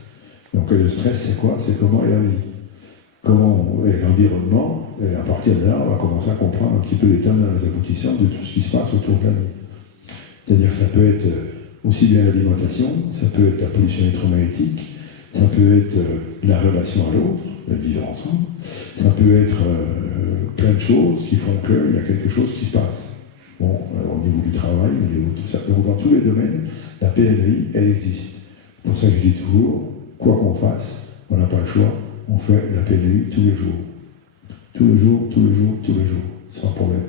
Donc le stress, c'est quoi? C'est comment est la vie, comment est l'environnement, et à partir de là, on va commencer à comprendre un petit peu les termes dans les aboutissants de tout ce qui se passe autour de la vie. C'est-à-dire que ça peut être aussi bien l'alimentation, ça peut être la pollution électromagnétique, ça peut être la relation à l'autre, le vivre ensemble, ça peut être plein de choses qui font qu'il y a quelque chose qui se passe. Bon, au niveau du travail, au niveau de tout ça. Donc dans tous les domaines, la PNEI, elle existe. C'est pour ça que je dis toujours, quoi qu'on fasse, on n'a pas le choix, on fait la PNEI tous les jours. Tous les jours, tous les jours, tous les jours, sans problème.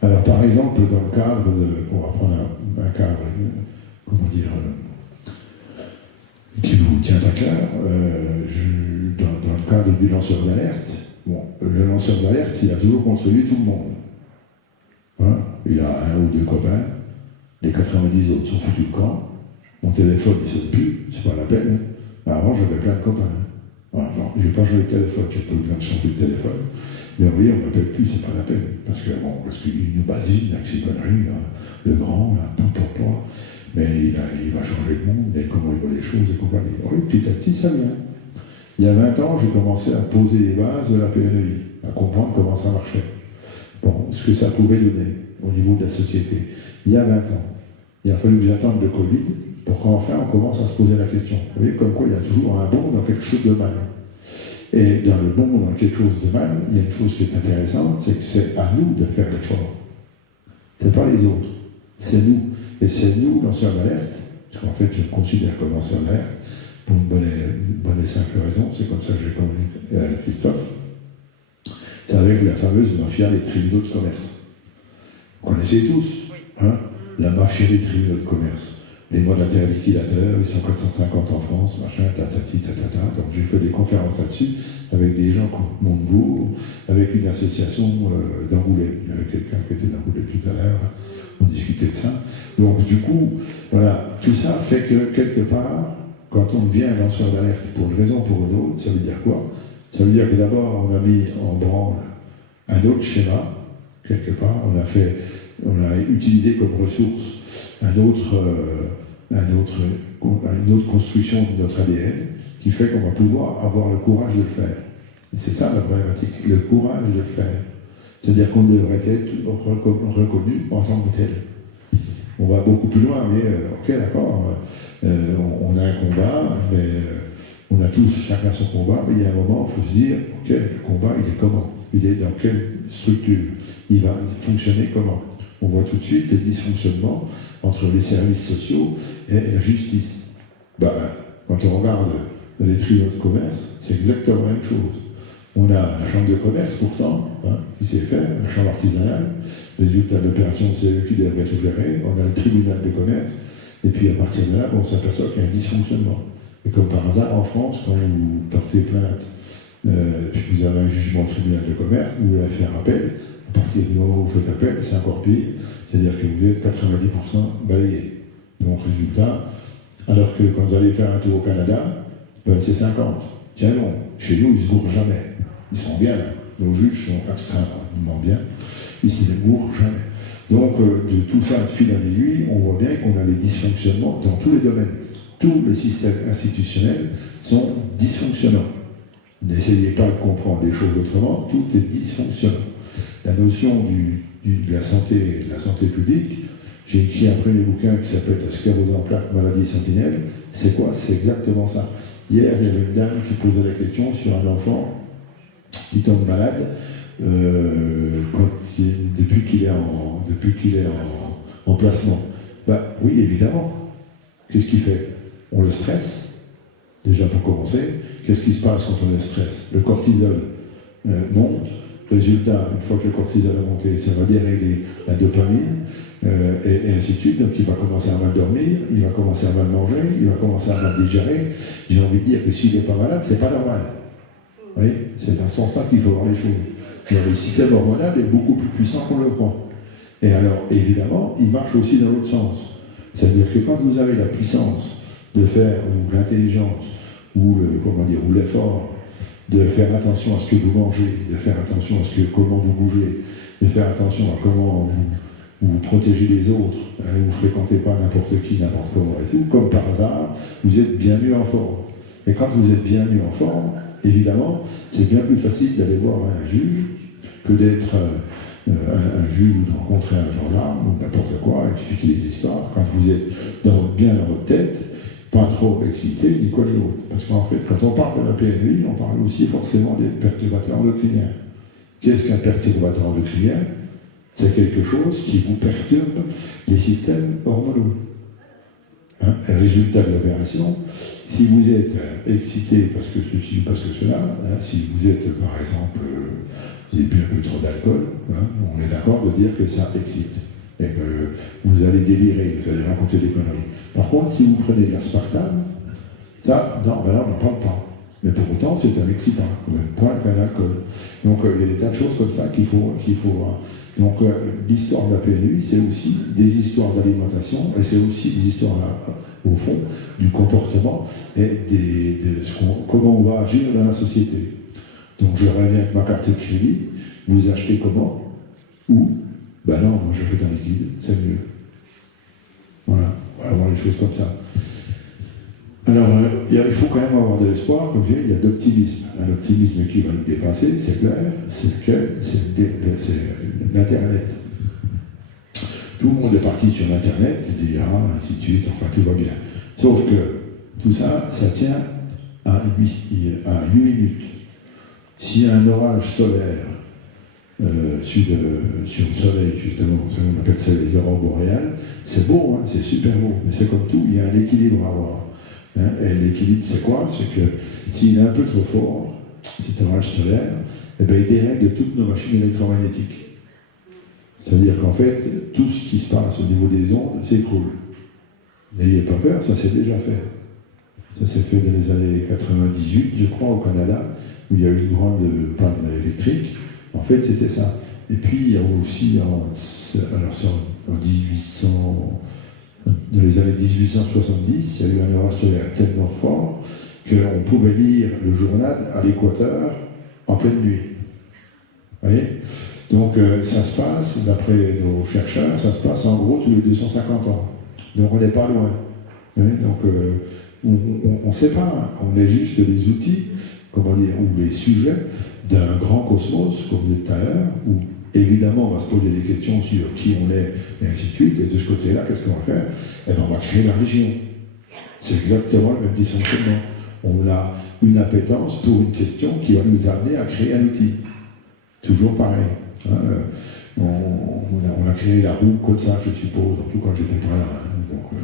Alors par exemple, dans le cadre de... On va prendre un cadre, comment dire, qui vous tient à cœur, dans le cadre du lanceur d'alerte, bon, le lanceur d'alerte, il a toujours contribué tout le monde. Hein, il a un ou deux copains, les 90 autres sont foutus de camp, mon téléphone il ne sonne plus, c'est pas la peine. Avant j'avais plein de copains. Voilà, non, je n'ai pas changé de téléphone, j'ai pas besoin de changer de téléphone. Mais vous voyez, on ne m'appelle plus, c'est pas la peine. Parce qu'il nous basine avec ses conneries, là, le grand, là, pas. Mais il va changer le monde, et comment il voit les choses et compagnie. Oui, petit à petit, ça vient. Il y a 20 ans, j'ai commencé à poser les bases de la PNEI, à comprendre comment ça marchait. Bon, ce que ça pouvait donner au niveau de la société. Il y a 20 ans, il a fallu que j'attende le Covid pour qu'enfin on commence à se poser la question. Vous voyez, comme quoi il y a toujours un bon dans quelque chose de mal. Et dans le bon dans quelque chose de mal, il y a une chose qui est intéressante, c'est que c'est à nous de faire l'effort. C'est pas les autres, c'est nous. Et c'est nous, lanceurs d'alerte, parce qu'en fait je me considère comme lanceur d'alerte, pour une bonne et simple raison, c'est comme ça que j'ai connu Christophe. C'est avec la fameuse mafia des tribunaux de commerce. Vous connaissez tous, hein, la mafia des tribunaux de commerce. les mandataires liquidateurs, ils sont 450 en France, machin, tatati, tatata. Donc j'ai fait des conférences là-dessus avec des gens comme Montebourg, avec une association d'Angoulême. Il y avait quelqu'un qui était d'Angoulême tout à l'heure, on discutait de ça. Donc du coup, voilà, tout ça fait que quelque part, quand on devient un lanceur d'alerte pour une raison ou pour une autre, ça veut dire quoi? Ça veut dire que d'abord on a mis en branle un autre schéma, quelque part, on a utilisé comme ressource une autre construction de notre ADN qui fait qu'on va pouvoir avoir le courage de le faire. Et c'est ça la problématique, le courage de le faire. C'est-à-dire qu'on devrait être reconnu en tant que tel. On va beaucoup plus loin, mais ok, d'accord, on a un combat, mais on a tous chacun son combat, mais il y a un moment, il faut se dire, ok, le combat, il est comment? Il est dans quelle structure? Il va fonctionner comment? On voit tout de suite les dysfonctionnements entre les services sociaux et la justice. Quand on regarde les tribunaux de commerce, c'est exactement la même chose. On a la chambre de commerce, pourtant, qui s'est fait, la chambre artisanale, les résultats de l'opération, c'est eux qui devraient tout gérer. On a le tribunal de commerce, et puis à partir de là, on s'aperçoit qu'il y a un dysfonctionnement. Et comme par hasard, en France, quand vous portez plainte, puis vous avez un jugement au tribunal de commerce, vous allez faire appel, à partir du moment où vous faites appel, c'est encore pire, c'est-à-dire que vous êtes 90% balayé. Donc résultat, alors que quand vous allez faire un tour au Canada, c'est 50. Tiens non, chez nous, ils ne se bourrent jamais. Ils sont bien, là. Nos juges sont extrêmement bien. Ils ne se bourrent jamais. Donc, de tout ça, de fil en aiguille, on voit bien qu'on a les dysfonctionnements dans tous les domaines. Tous les systèmes institutionnels sont dysfonctionnants. N'essayez pas de comprendre les choses autrement, tout est dysfonctionnant. La notion de la santé publique, j'ai écrit un premier bouquin qui s'appelle La sclérose en plaques, maladie sentinelle. C'est quoi? C'est exactement ça. Hier, il y avait une dame qui posait la question sur un enfant qui tombe malade depuis qu'il est en placement. Oui, évidemment. Qu'est-ce qu'il fait? On le stresse, déjà pour commencer. Qu'est-ce qui se passe quand on le stresse? Le cortisol monte. Résultat, une fois que le cortisol a monté, ça va dérégler la dopamine, et ainsi de suite. Donc il va commencer à mal dormir, il va commencer à mal manger, il va commencer à mal digérer. J'ai envie de dire que s'il n'est pas malade, c'est pas normal. Vous voyez? C'est dans ce sens-là qu'il faut voir les choses. Le système hormonal est beaucoup plus puissant qu'on le croit. Et alors, évidemment, il marche aussi dans l'autre sens. C'est-à-dire que quand vous avez la puissance de faire, ou l'intelligence, ou l'effort, de faire attention à ce que vous mangez, de faire attention à comment vous bougez, de faire attention à comment vous protégez les autres, vous ne fréquentez pas n'importe qui, n'importe comment et tout, comme par hasard, vous êtes bien mieux en forme. Et quand vous êtes bien mieux en forme, évidemment, c'est bien plus facile d'aller voir un juge que d'être un juge ou de rencontrer un gendarme ou n'importe quoi, expliquer les histoires. Quand vous êtes bien dans votre tête, pas trop excité, ni quoi ni l'autre. Parce qu'en fait, quand on parle de la PNUI, on parle aussi forcément des perturbateurs endocriniens. Qu'est-ce qu'un perturbateur endocrinien? C'est quelque chose qui vous perturbe les systèmes hormonaux. Un résultat de l'opération, si vous êtes excité parce que ceci ou parce que cela, si vous êtes par exemple, vous avez bu un peu trop d'alcool, on est d'accord de dire que ça excite. Et que vous allez délirer, vous allez raconter des conneries. Par contre, si vous prenez de l'aspartame, ça, non, on n'en parle pas. Mais pour autant, c'est un excitant, au même point qu'un alcool. Donc, il y a des tas de choses comme ça qu'il faut voir. Donc, l'histoire de la PNUI, c'est aussi des histoires d'alimentation, et c'est aussi des histoires, au fond, du comportement et comment on va agir dans la société. Donc, je reviens avec ma carte de crédit, vous achetez comment? Où? Non, moi j'achète un liquide, c'est mieux. Voilà, on va voir les choses comme ça. Alors, il faut quand même avoir de l'espoir, comme je dis, il y a d'optimisme. Un optimisme qui va nous dépasser, c'est clair, c'est l'Internet. Tout le monde est parti sur l'Internet, il y a ainsi de suite, enfin tout va bien. Sauf que tout ça, ça tient à 8 minutes. S'il y a un orage solaire sur le soleil, justement, on appelle ça les aurores boréales, c'est beau, c'est super beau, mais c'est comme tout, il y a un équilibre à avoir. Et l'équilibre, c'est quoi? C'est que s'il est un peu trop fort, cet orage solaire, il dérègle toutes nos machines électromagnétiques. C'est-à-dire qu'en fait, tout ce qui se passe au niveau des ondes s'écroule. N'ayez pas peur, ça s'est déjà fait. Ça s'est fait dans les années 98, je crois, au Canada, où il y a eu une grande panne électrique. En fait, c'était ça. Et puis, il y a aussi, dans les années 1870, il y a eu un orage solaire tellement fort qu'on pouvait lire le journal à l'équateur en pleine nuit. Vous voyez? Donc, ça se passe, d'après nos chercheurs, ça se passe en gros tous les 250 ans. Donc, on n'est pas loin. Hein, donc, on ne sait pas, on est juste les outils, comment dire, ou les sujets d'un grand cosmos, comme je disais tout à l'heure, où évidemment on va se poser des questions sur qui on est, et ainsi de suite, et de ce côté-là, qu'est-ce qu'on va faire? Eh bien, on va créer la religion. C'est exactement le même dysfonctionnement. On a une appétence pour une question qui va nous amener à créer un outil. Toujours pareil. Hein, on a créé la roue comme ça, je suppose, surtout quand j'étais pas là. Hein, donc,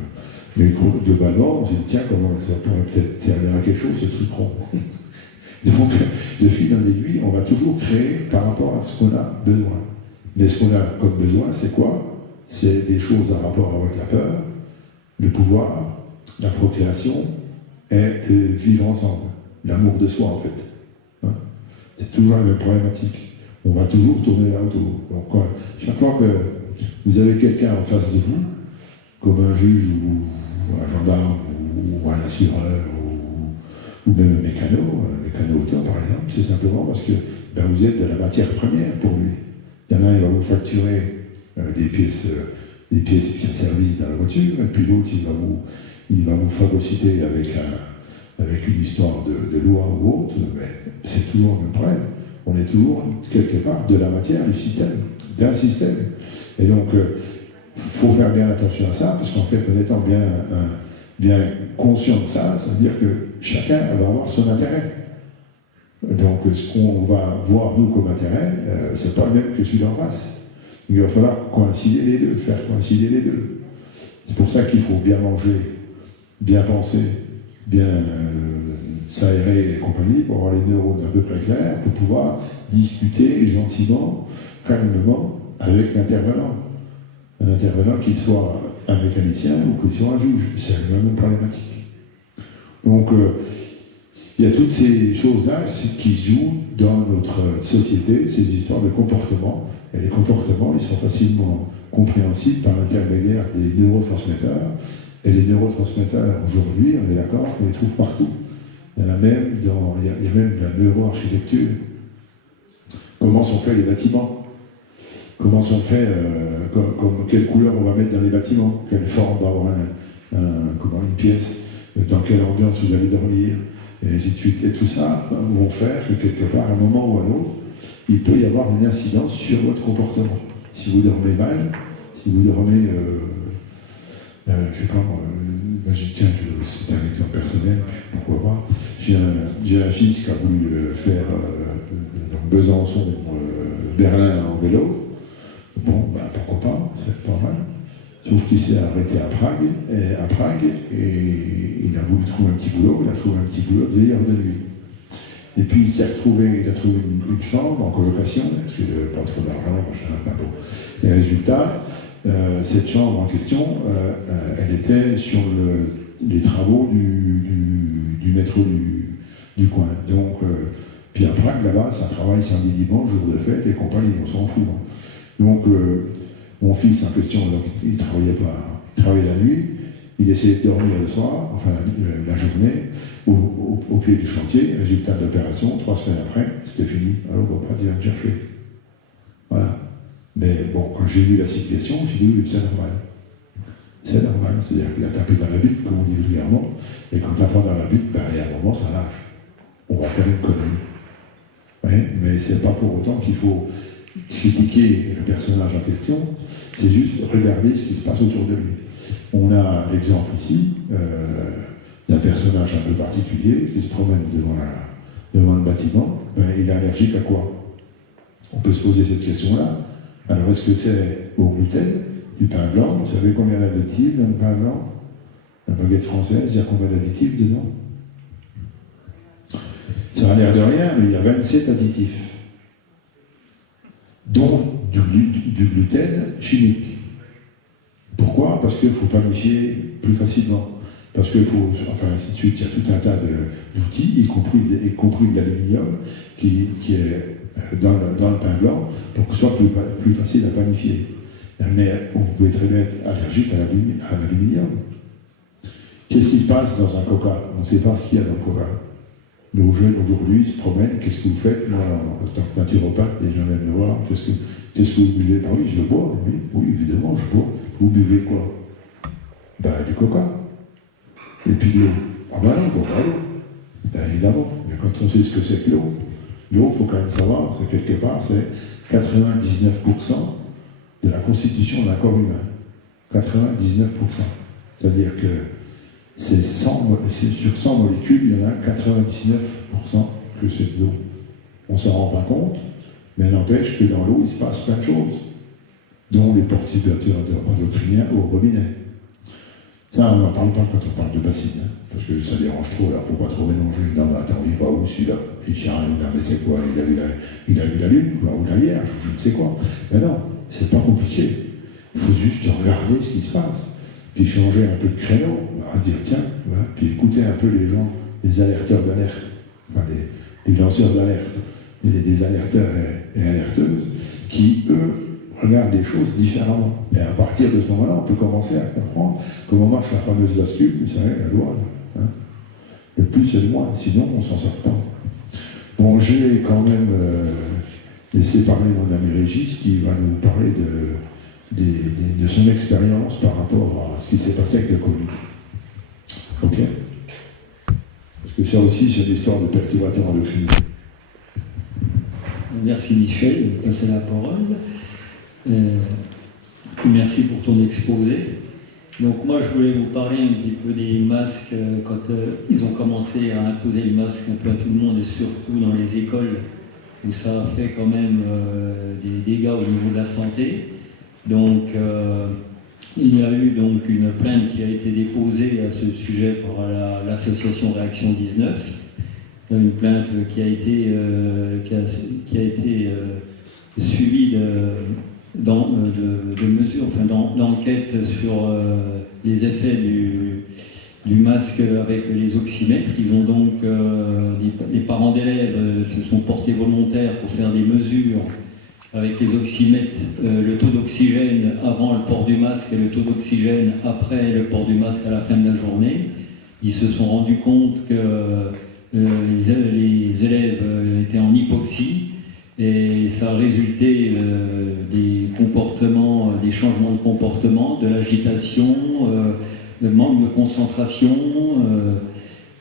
mais globalement, on s'est dit, tiens, comment ça pourrait peut-être servir à quelque chose, ce truc rond. Donc, de fil en aiguille, on va toujours créer par rapport à ce qu'on a besoin. Mais ce qu'on a comme besoin, c'est quoi? C'est des choses en rapport avec la peur, le pouvoir, la procréation et vivre ensemble. L'amour de soi, en fait. Hein, c'est toujours la même problématique. On va toujours tourner là autour. Donc, chaque fois que vous avez quelqu'un en face de vous, comme un juge ou un gendarme ou un assureur ou même un mécano auto par exemple, c'est simplement parce que vous êtes de la matière première pour lui. Il y en a un, il va vous facturer des pièces qui service dans la voiture, et puis l'autre, il va vous phagocyter avec une histoire de loi ou autre, mais c'est toujours le même problème. On est toujours quelque part de la matière du système, d'un système. Et donc, il faut faire bien attention à ça, parce qu'en fait, en étant bien conscient de ça, ça veut dire que chacun va avoir son intérêt. Donc, ce qu'on va voir, nous, comme intérêt, c'est pas le même que celui d'en face. Il va falloir coïncider les deux, faire coïncider les deux. C'est pour ça qu'il faut bien manger, bien penser, bien s'aérer et compagnie, pour avoir les neurones à peu près clairs, pour pouvoir discuter gentiment, calmement, avec l'intervenant. Un intervenant, qu'il soit un mécanicien ou qu'il soit un juge, c'est la même problématique. Donc, il y a toutes ces choses-là qui jouent dans notre société, ces histoires de comportement. Et les comportements, ils sont facilement compréhensibles par l'intermédiaire des neurotransmetteurs. Et les neurotransmetteurs, aujourd'hui, on est d'accord, on les trouve partout. Il y a même la neuroarchitecture. Comment sont faits les bâtiments? Comment sont faits, quelle couleur on va mettre dans les bâtiments? Quelle forme va avoir une pièce? Dans quelle ambiance vous allez dormir? Et ainsi de suite. Et tout ça vont faire que quelque part, à un moment ou à un autre, il peut y avoir une incidence sur votre comportement. Si vous dormez mal, si vous dormez, je sais pas, c'est un exemple personnel, pourquoi pas. J'ai un fils qui a voulu faire Besançon, Berlin en vélo. Bon, pourquoi pas, c'est pas mal. Sauf qu'il s'est arrêté à Prague, et il a voulu trouver un petit boulot, il a trouvé un petit boulot de veilleur de nuit. Et puis il a trouvé une chambre en colocation, parce qu'il n'avait pas trop d'argent, machin, bon. Les résultats, cette chambre en question, elle était sur les travaux du métro du coin. Donc, puis à Prague, là-bas, ça travaille samedi, dimanche, jour de fête et compagnie, on s'en fout. Hein. Donc, mon fils en question, donc, il travaillait pas, il travaillait la nuit, il essayait de dormir le soir, enfin la journée, au pied du chantier. Résultat de l'opération, 3 semaines après, c'était fini. Alors, papa, tu vas me chercher. Voilà. Mais bon, quand j'ai vu la situation, j'ai dit oui, c'est normal. C'est normal, c'est-à-dire qu'il a tapé dans la butte, comme on dit vulgairement, et quand tapant dans la butte, il y a un moment, ça lâche. On va faire une connerie. Ouais, mais c'est pas pour autant qu'il faut critiquer le personnage en question, c'est juste regarder ce qui se passe autour de lui. On a l'exemple ici d'un personnage un peu particulier qui se promène devant le bâtiment. Il est allergique à quoi? On peut se poser cette question-là. Alors, est-ce que c'est au gluten, du pain blanc? Vous savez combien d'additifs dans le pain blanc? La baguette française, il y a combien d'additifs dedans? Ça a l'air de rien, mais il y a 27 additifs, dont du gluten chimique. Pourquoi? Parce qu'il faut planifier plus facilement. Parce qu'il faut, enfin ainsi de suite, il y a tout un tas d'outils, y compris de l'aluminium, qui est dans le pain blanc, pour que ce soit plus facile à planifier. Mais vous pouvez très bien être allergique à l'aluminium. Qu'est-ce qui se passe dans un coca? On ne sait pas ce qu'il y a dans le coca. Nos jeunes aujourd'hui se promènent, qu'est-ce que vous faites? Moi, en tant que naturopathe, les gens viennent me voir, qu'est-ce que vous buvez? Ah oui, je bois, oui, évidemment, je bois. Vous buvez quoi? Ben, du coca. Et puis de l'eau. Ah ben non, on boit pas l'eau. Ben évidemment, mais quand on sait ce que c'est que l'eau, il faut quand même savoir, c'est quelque part, c'est 99% de la constitution d'un corps humain. 99%. C'est-à-dire que sur 100 molécules, il y en a 99% que c'est de l'eau. On ne s'en rend pas compte, mais n'empêche que dans l'eau, il se passe plein de choses, dont les perturbateurs endocriniens au robinet. Ça, on n'en parle pas quand on parle de bassine, hein, parce que ça dérange trop, là, il ne faut pas trop mélanger. Non, mais attends, il va où celui-là? Il charge, mais c'est quoi? Il a vu la lune, ou la vierge, je ne sais quoi. Mais non, c'est pas compliqué. Il faut juste regarder ce qui se passe, puis changer un peu de créneau, dire tiens, voilà, puis écouter un peu les gens, les alerteurs d'alerte, enfin les lanceurs d'alerte, des alerteurs et alerteuses, qui, eux, regardent les choses différemment. Et à partir de ce moment-là, on peut commencer à comprendre comment marche la fameuse bascule, vous savez, la loi. Hein. Le plus et le moins, sinon on ne s'en sort pas. Bon, j'ai quand même laissé parler mon ami Régis, qui va nous parler de son expérience par rapport à ce qui s'est passé avec le Covid. Ok? Parce que ça aussi, c'est l'histoire de perturbateurs endocriniens. Merci Michel de passer la parole. Merci pour ton exposé. Donc moi je voulais vous parler un petit peu des masques quand ils ont commencé à imposer le masque un peu à tout le monde et surtout dans les écoles où ça a fait quand même des dégâts au niveau de la santé. Donc il y a eu donc une plainte qui a été déposée à ce sujet par l'association Réaction 19, une plainte qui a été suivie de mesures, enfin d'enquêtes sur les effets du masque avec les oxymètres. Ils ont donc, les parents d'élèves se sont portés volontaires pour faire des mesures avec les oxymètres, le taux d'oxygène avant le port du masque et le taux d'oxygène après le port du masque à la fin de la journée. Ils se sont rendus compte que les élèves étaient en hypoxie et ça a résulté des comportements, des changements de comportement, de l'agitation, le manque de concentration.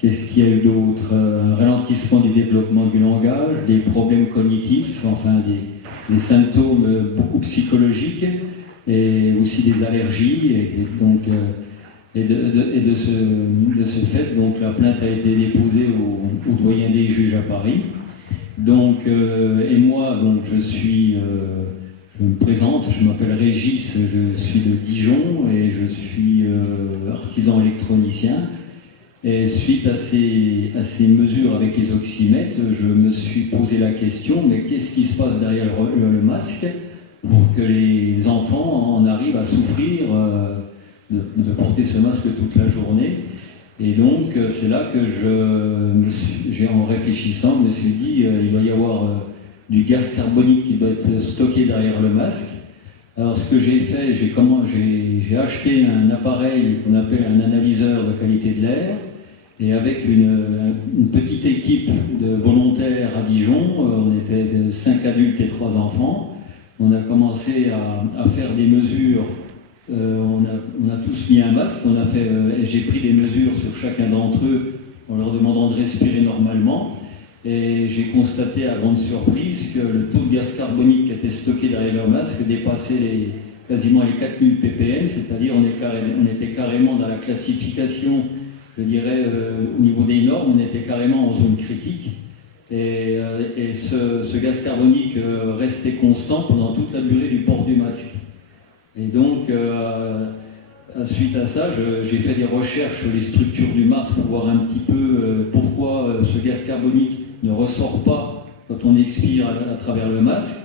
Qu'est-ce qu'il y a eu d'autre? Un ralentissement du développement du langage, des problèmes cognitifs, enfin des symptômes beaucoup psychologiques et aussi des allergies. Et de ce fait, donc, la plainte a été déposée au doyen des juges à Paris. Donc, et moi, donc, je me présente, je m'appelle Régis, je suis de Dijon et je suis artisan électronicien. Et suite à ces mesures avec les oxymètres, je me suis posé la question, mais qu'est-ce qui se passe derrière le masque pour que les enfants en arrivent à souffrir de porter ce masque toute la journée? Et donc, c'est là que j'ai en réfléchissant, je me suis dit, il va y avoir du gaz carbonique qui doit être stocké derrière le masque. Alors, ce que j'ai fait, j'ai acheté un appareil qu'on appelle un analyseur de qualité de l'air, et avec une petite équipe de volontaires à Dijon, on était 5 adultes et 3 enfants, on a commencé à faire des mesures. On a tous mis un masque, j'ai pris des mesures sur chacun d'entre eux en leur demandant de respirer normalement, et j'ai constaté à grande surprise que le taux de gaz carbonique qui était stocké derrière leur masque dépassait quasiment les 4000 ppm, c'est-à-dire on était carrément dans la classification, je dirais, au niveau des normes, on était carrément en zone critique, et ce gaz carbonique restait constant pendant toute la durée du port du masque. Et donc, suite à ça, j'ai fait des recherches sur les structures du masque pour voir un petit peu pourquoi ce gaz carbonique ne ressort pas quand on expire à travers le masque.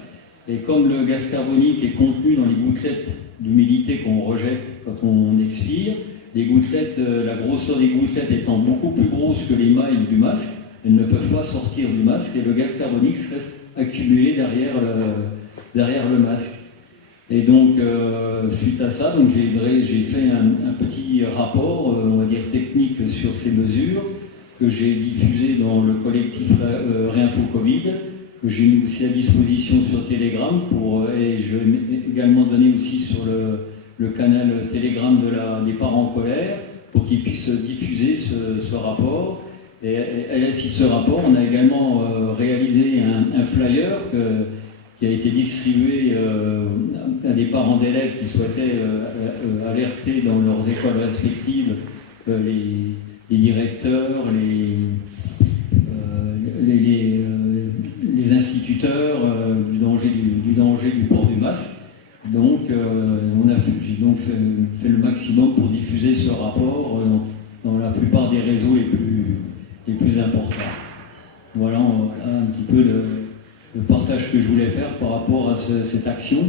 Et comme le gaz carbonique est contenu dans les gouttelettes d'humidité qu'on rejette quand on expire. Les gouttelettes, la grosseur des gouttelettes étant beaucoup plus grosse que les mailles du masque, elles ne peuvent pas sortir du masque et le gaz carbonique reste accumulé derrière le masque. Et donc, suite à ça, donc j'ai fait un petit rapport, on va dire technique, sur ces mesures, que j'ai diffusé dans le collectif Réinfo Covid, que j'ai mis aussi à disposition sur Telegram, et je vais également donné aussi sur le canal Telegram des parents en colère, pour qu'ils puissent diffuser ce rapport. Et à la suite de ce rapport, on a également réalisé un flyer qui a été distribué à des parents d'élèves qui souhaitaient alerter dans leurs écoles respectives les directeurs, les instituteurs du danger du port du masque. Donc, j'ai donc fait le maximum pour diffuser ce rapport dans la plupart des réseaux les plus importants. Voilà un petit peu le partage que je voulais faire par rapport à cette action.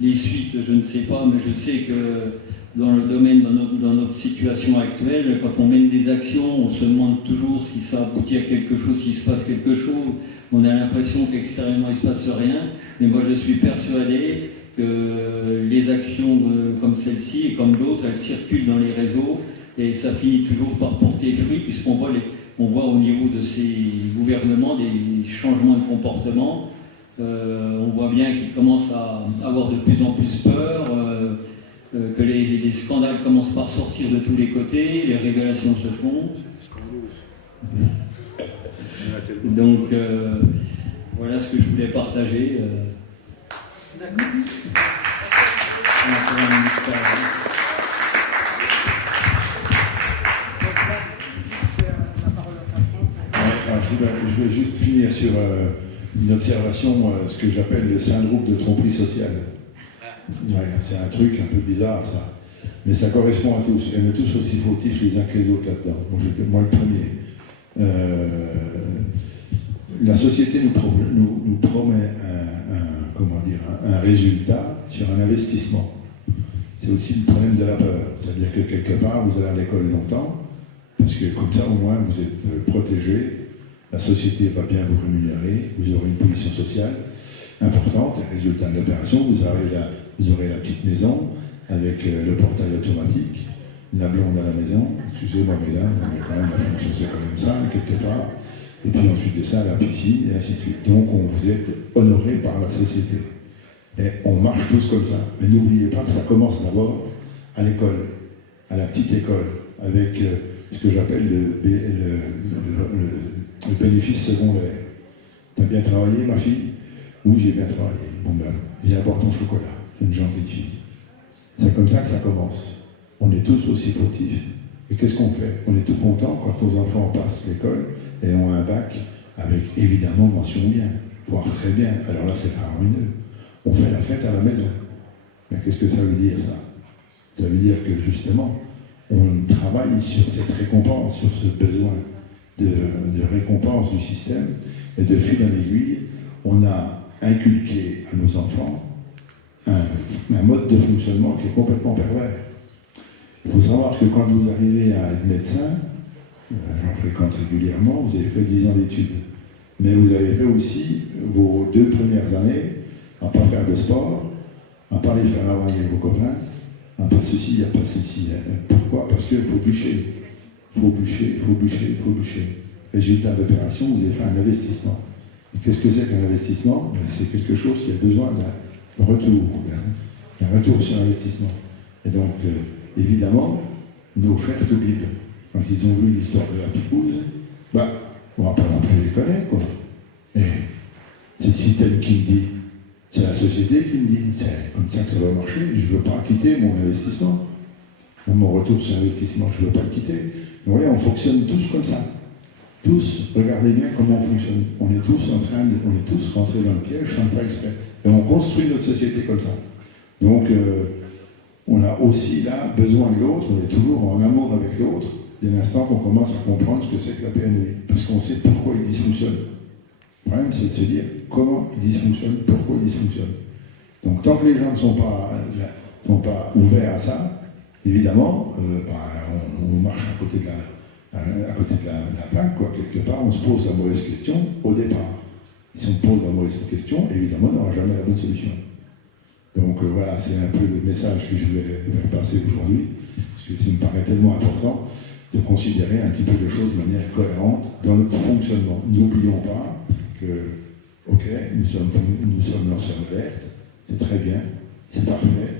Les suites, je ne sais pas, mais je sais que dans le domaine, dans notre situation actuelle, quand on mène des actions, on se demande toujours si ça aboutit à quelque chose, s'il se passe quelque chose. On a l'impression qu'extérieurement il ne se passe rien, mais moi je suis persuadé que les actions comme celle-ci et comme d'autres, elles circulent dans les réseaux et ça finit toujours par porter fruit, puisqu'on voit au niveau de ces gouvernements des changements de comportement. On voit bien qu'ils commencent à avoir de plus en plus peur, que les scandales commencent par sortir de tous les côtés, les révélations se font. Donc voilà ce que je voulais partager. D'accord. Je vais juste finir sur une observation, ce que j'appelle le syndrome de tromperie sociale. Ouais, c'est un truc un peu bizarre, ça. Mais ça correspond à tous. Et on est tous aussi fautifs les uns que les autres là-dedans. Moi le premier. La société nous promet un résultat sur un investissement. C'est aussi le problème de la peur. C'est-à-dire que quelque part, vous allez à l'école longtemps, parce que comme ça, au moins, vous êtes protégé, la société va bien vous rémunérer, vous aurez une position sociale importante, et résultat de l'opération, vous aurez la petite maison avec le portail automatique, la blonde à la maison, excusez-moi, mais là, quand même, la fonction c'est quand même ça, quelque part. Et puis ensuite de ça, la piscine, et ainsi de suite. Donc vous êtes honoré par la société. Et on marche tous comme ça. Mais n'oubliez pas que ça commence d'abord à l'école, à la petite école, avec ce que j'appelle le bénéfice secondaire. T'as bien travaillé, ma fille? Oui, j'ai bien travaillé. Bon ben, viens boire ton chocolat. C'est une gentille fille. C'est comme ça que ça commence. On est tous aussi fautifs. Et qu'est-ce qu'on fait? On est tout content quand nos enfants passent l'école et ont un bac avec évidemment mention bien, voire très bien. Alors là, c'est pas ruineux. On fait la fête à la maison. Mais qu'est-ce que ça veut dire, ça? Ça veut dire que justement, on travaille sur cette récompense, sur ce besoin de récompense du système, et de fil en aiguille, on a inculqué à nos enfants un mode de fonctionnement qui est complètement pervers. Il faut savoir que quand vous arrivez à être médecin, j'en fréquente régulièrement, vous avez fait 10 ans d'études. Mais vous avez fait aussi vos 2 premières années à ne pas faire de sport, à ne pas aller faire la vague avec vos copains, à pas ceci, il n'y a pas ceci. Pourquoi? Parce qu'il faut bûcher. Il faut bûcher, il faut bûcher, il faut bûcher. Résultat d'opération, vous avez fait un investissement. Et qu'est-ce que c'est qu'un investissement? C'est quelque chose qui a besoin d'un retour, d'un retour sur investissement. Et donc, évidemment, nos chefs tout bibent. Quand ils ont vu l'histoire de la picouse, on va pas non plus les connaître, quoi. Et c'est le système qui me dit, c'est la société qui me dit, c'est comme ça que ça va marcher, je ne veux pas quitter mon investissement. Mon retour sur investissement, je ne veux pas le quitter. Vous voyez, on fonctionne tous comme ça. Tous, regardez bien comment on fonctionne. On est tous rentrés dans le piège sans faire exprès. Et on construit notre société comme ça. Donc, on a aussi là besoin de l'autre, on est toujours en amour avec l'autre, dès l'instant qu'on commence à comprendre ce que c'est que la PNV. Parce qu'on sait pourquoi il dysfonctionne. Le problème, c'est de se dire comment il dysfonctionne, pourquoi il dysfonctionne. Donc tant que les gens ne sont pas ouverts à ça, évidemment, on marche à côté de la plaque, quoi. Quelque part, on se pose la mauvaise question au départ. Si on pose la mauvaise question, évidemment, on n'aura jamais la bonne solution. Donc voilà, c'est un peu le message que je vais faire passer aujourd'hui, parce que ça me paraît tellement important de considérer un petit peu les choses de manière cohérente dans notre fonctionnement. N'oublions pas que, ok, nous sommes lanceurs d'alerte, c'est très bien, c'est parfait,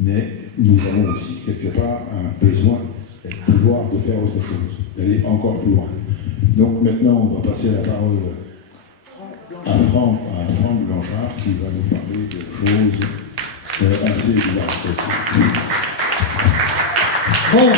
mais nous avons aussi quelque part un besoin et le pouvoir de faire autre chose, d'aller encore plus loin. Donc maintenant, on va passer la parole à Franck Blanchard qui va nous parler de choses assez diverses. Bon.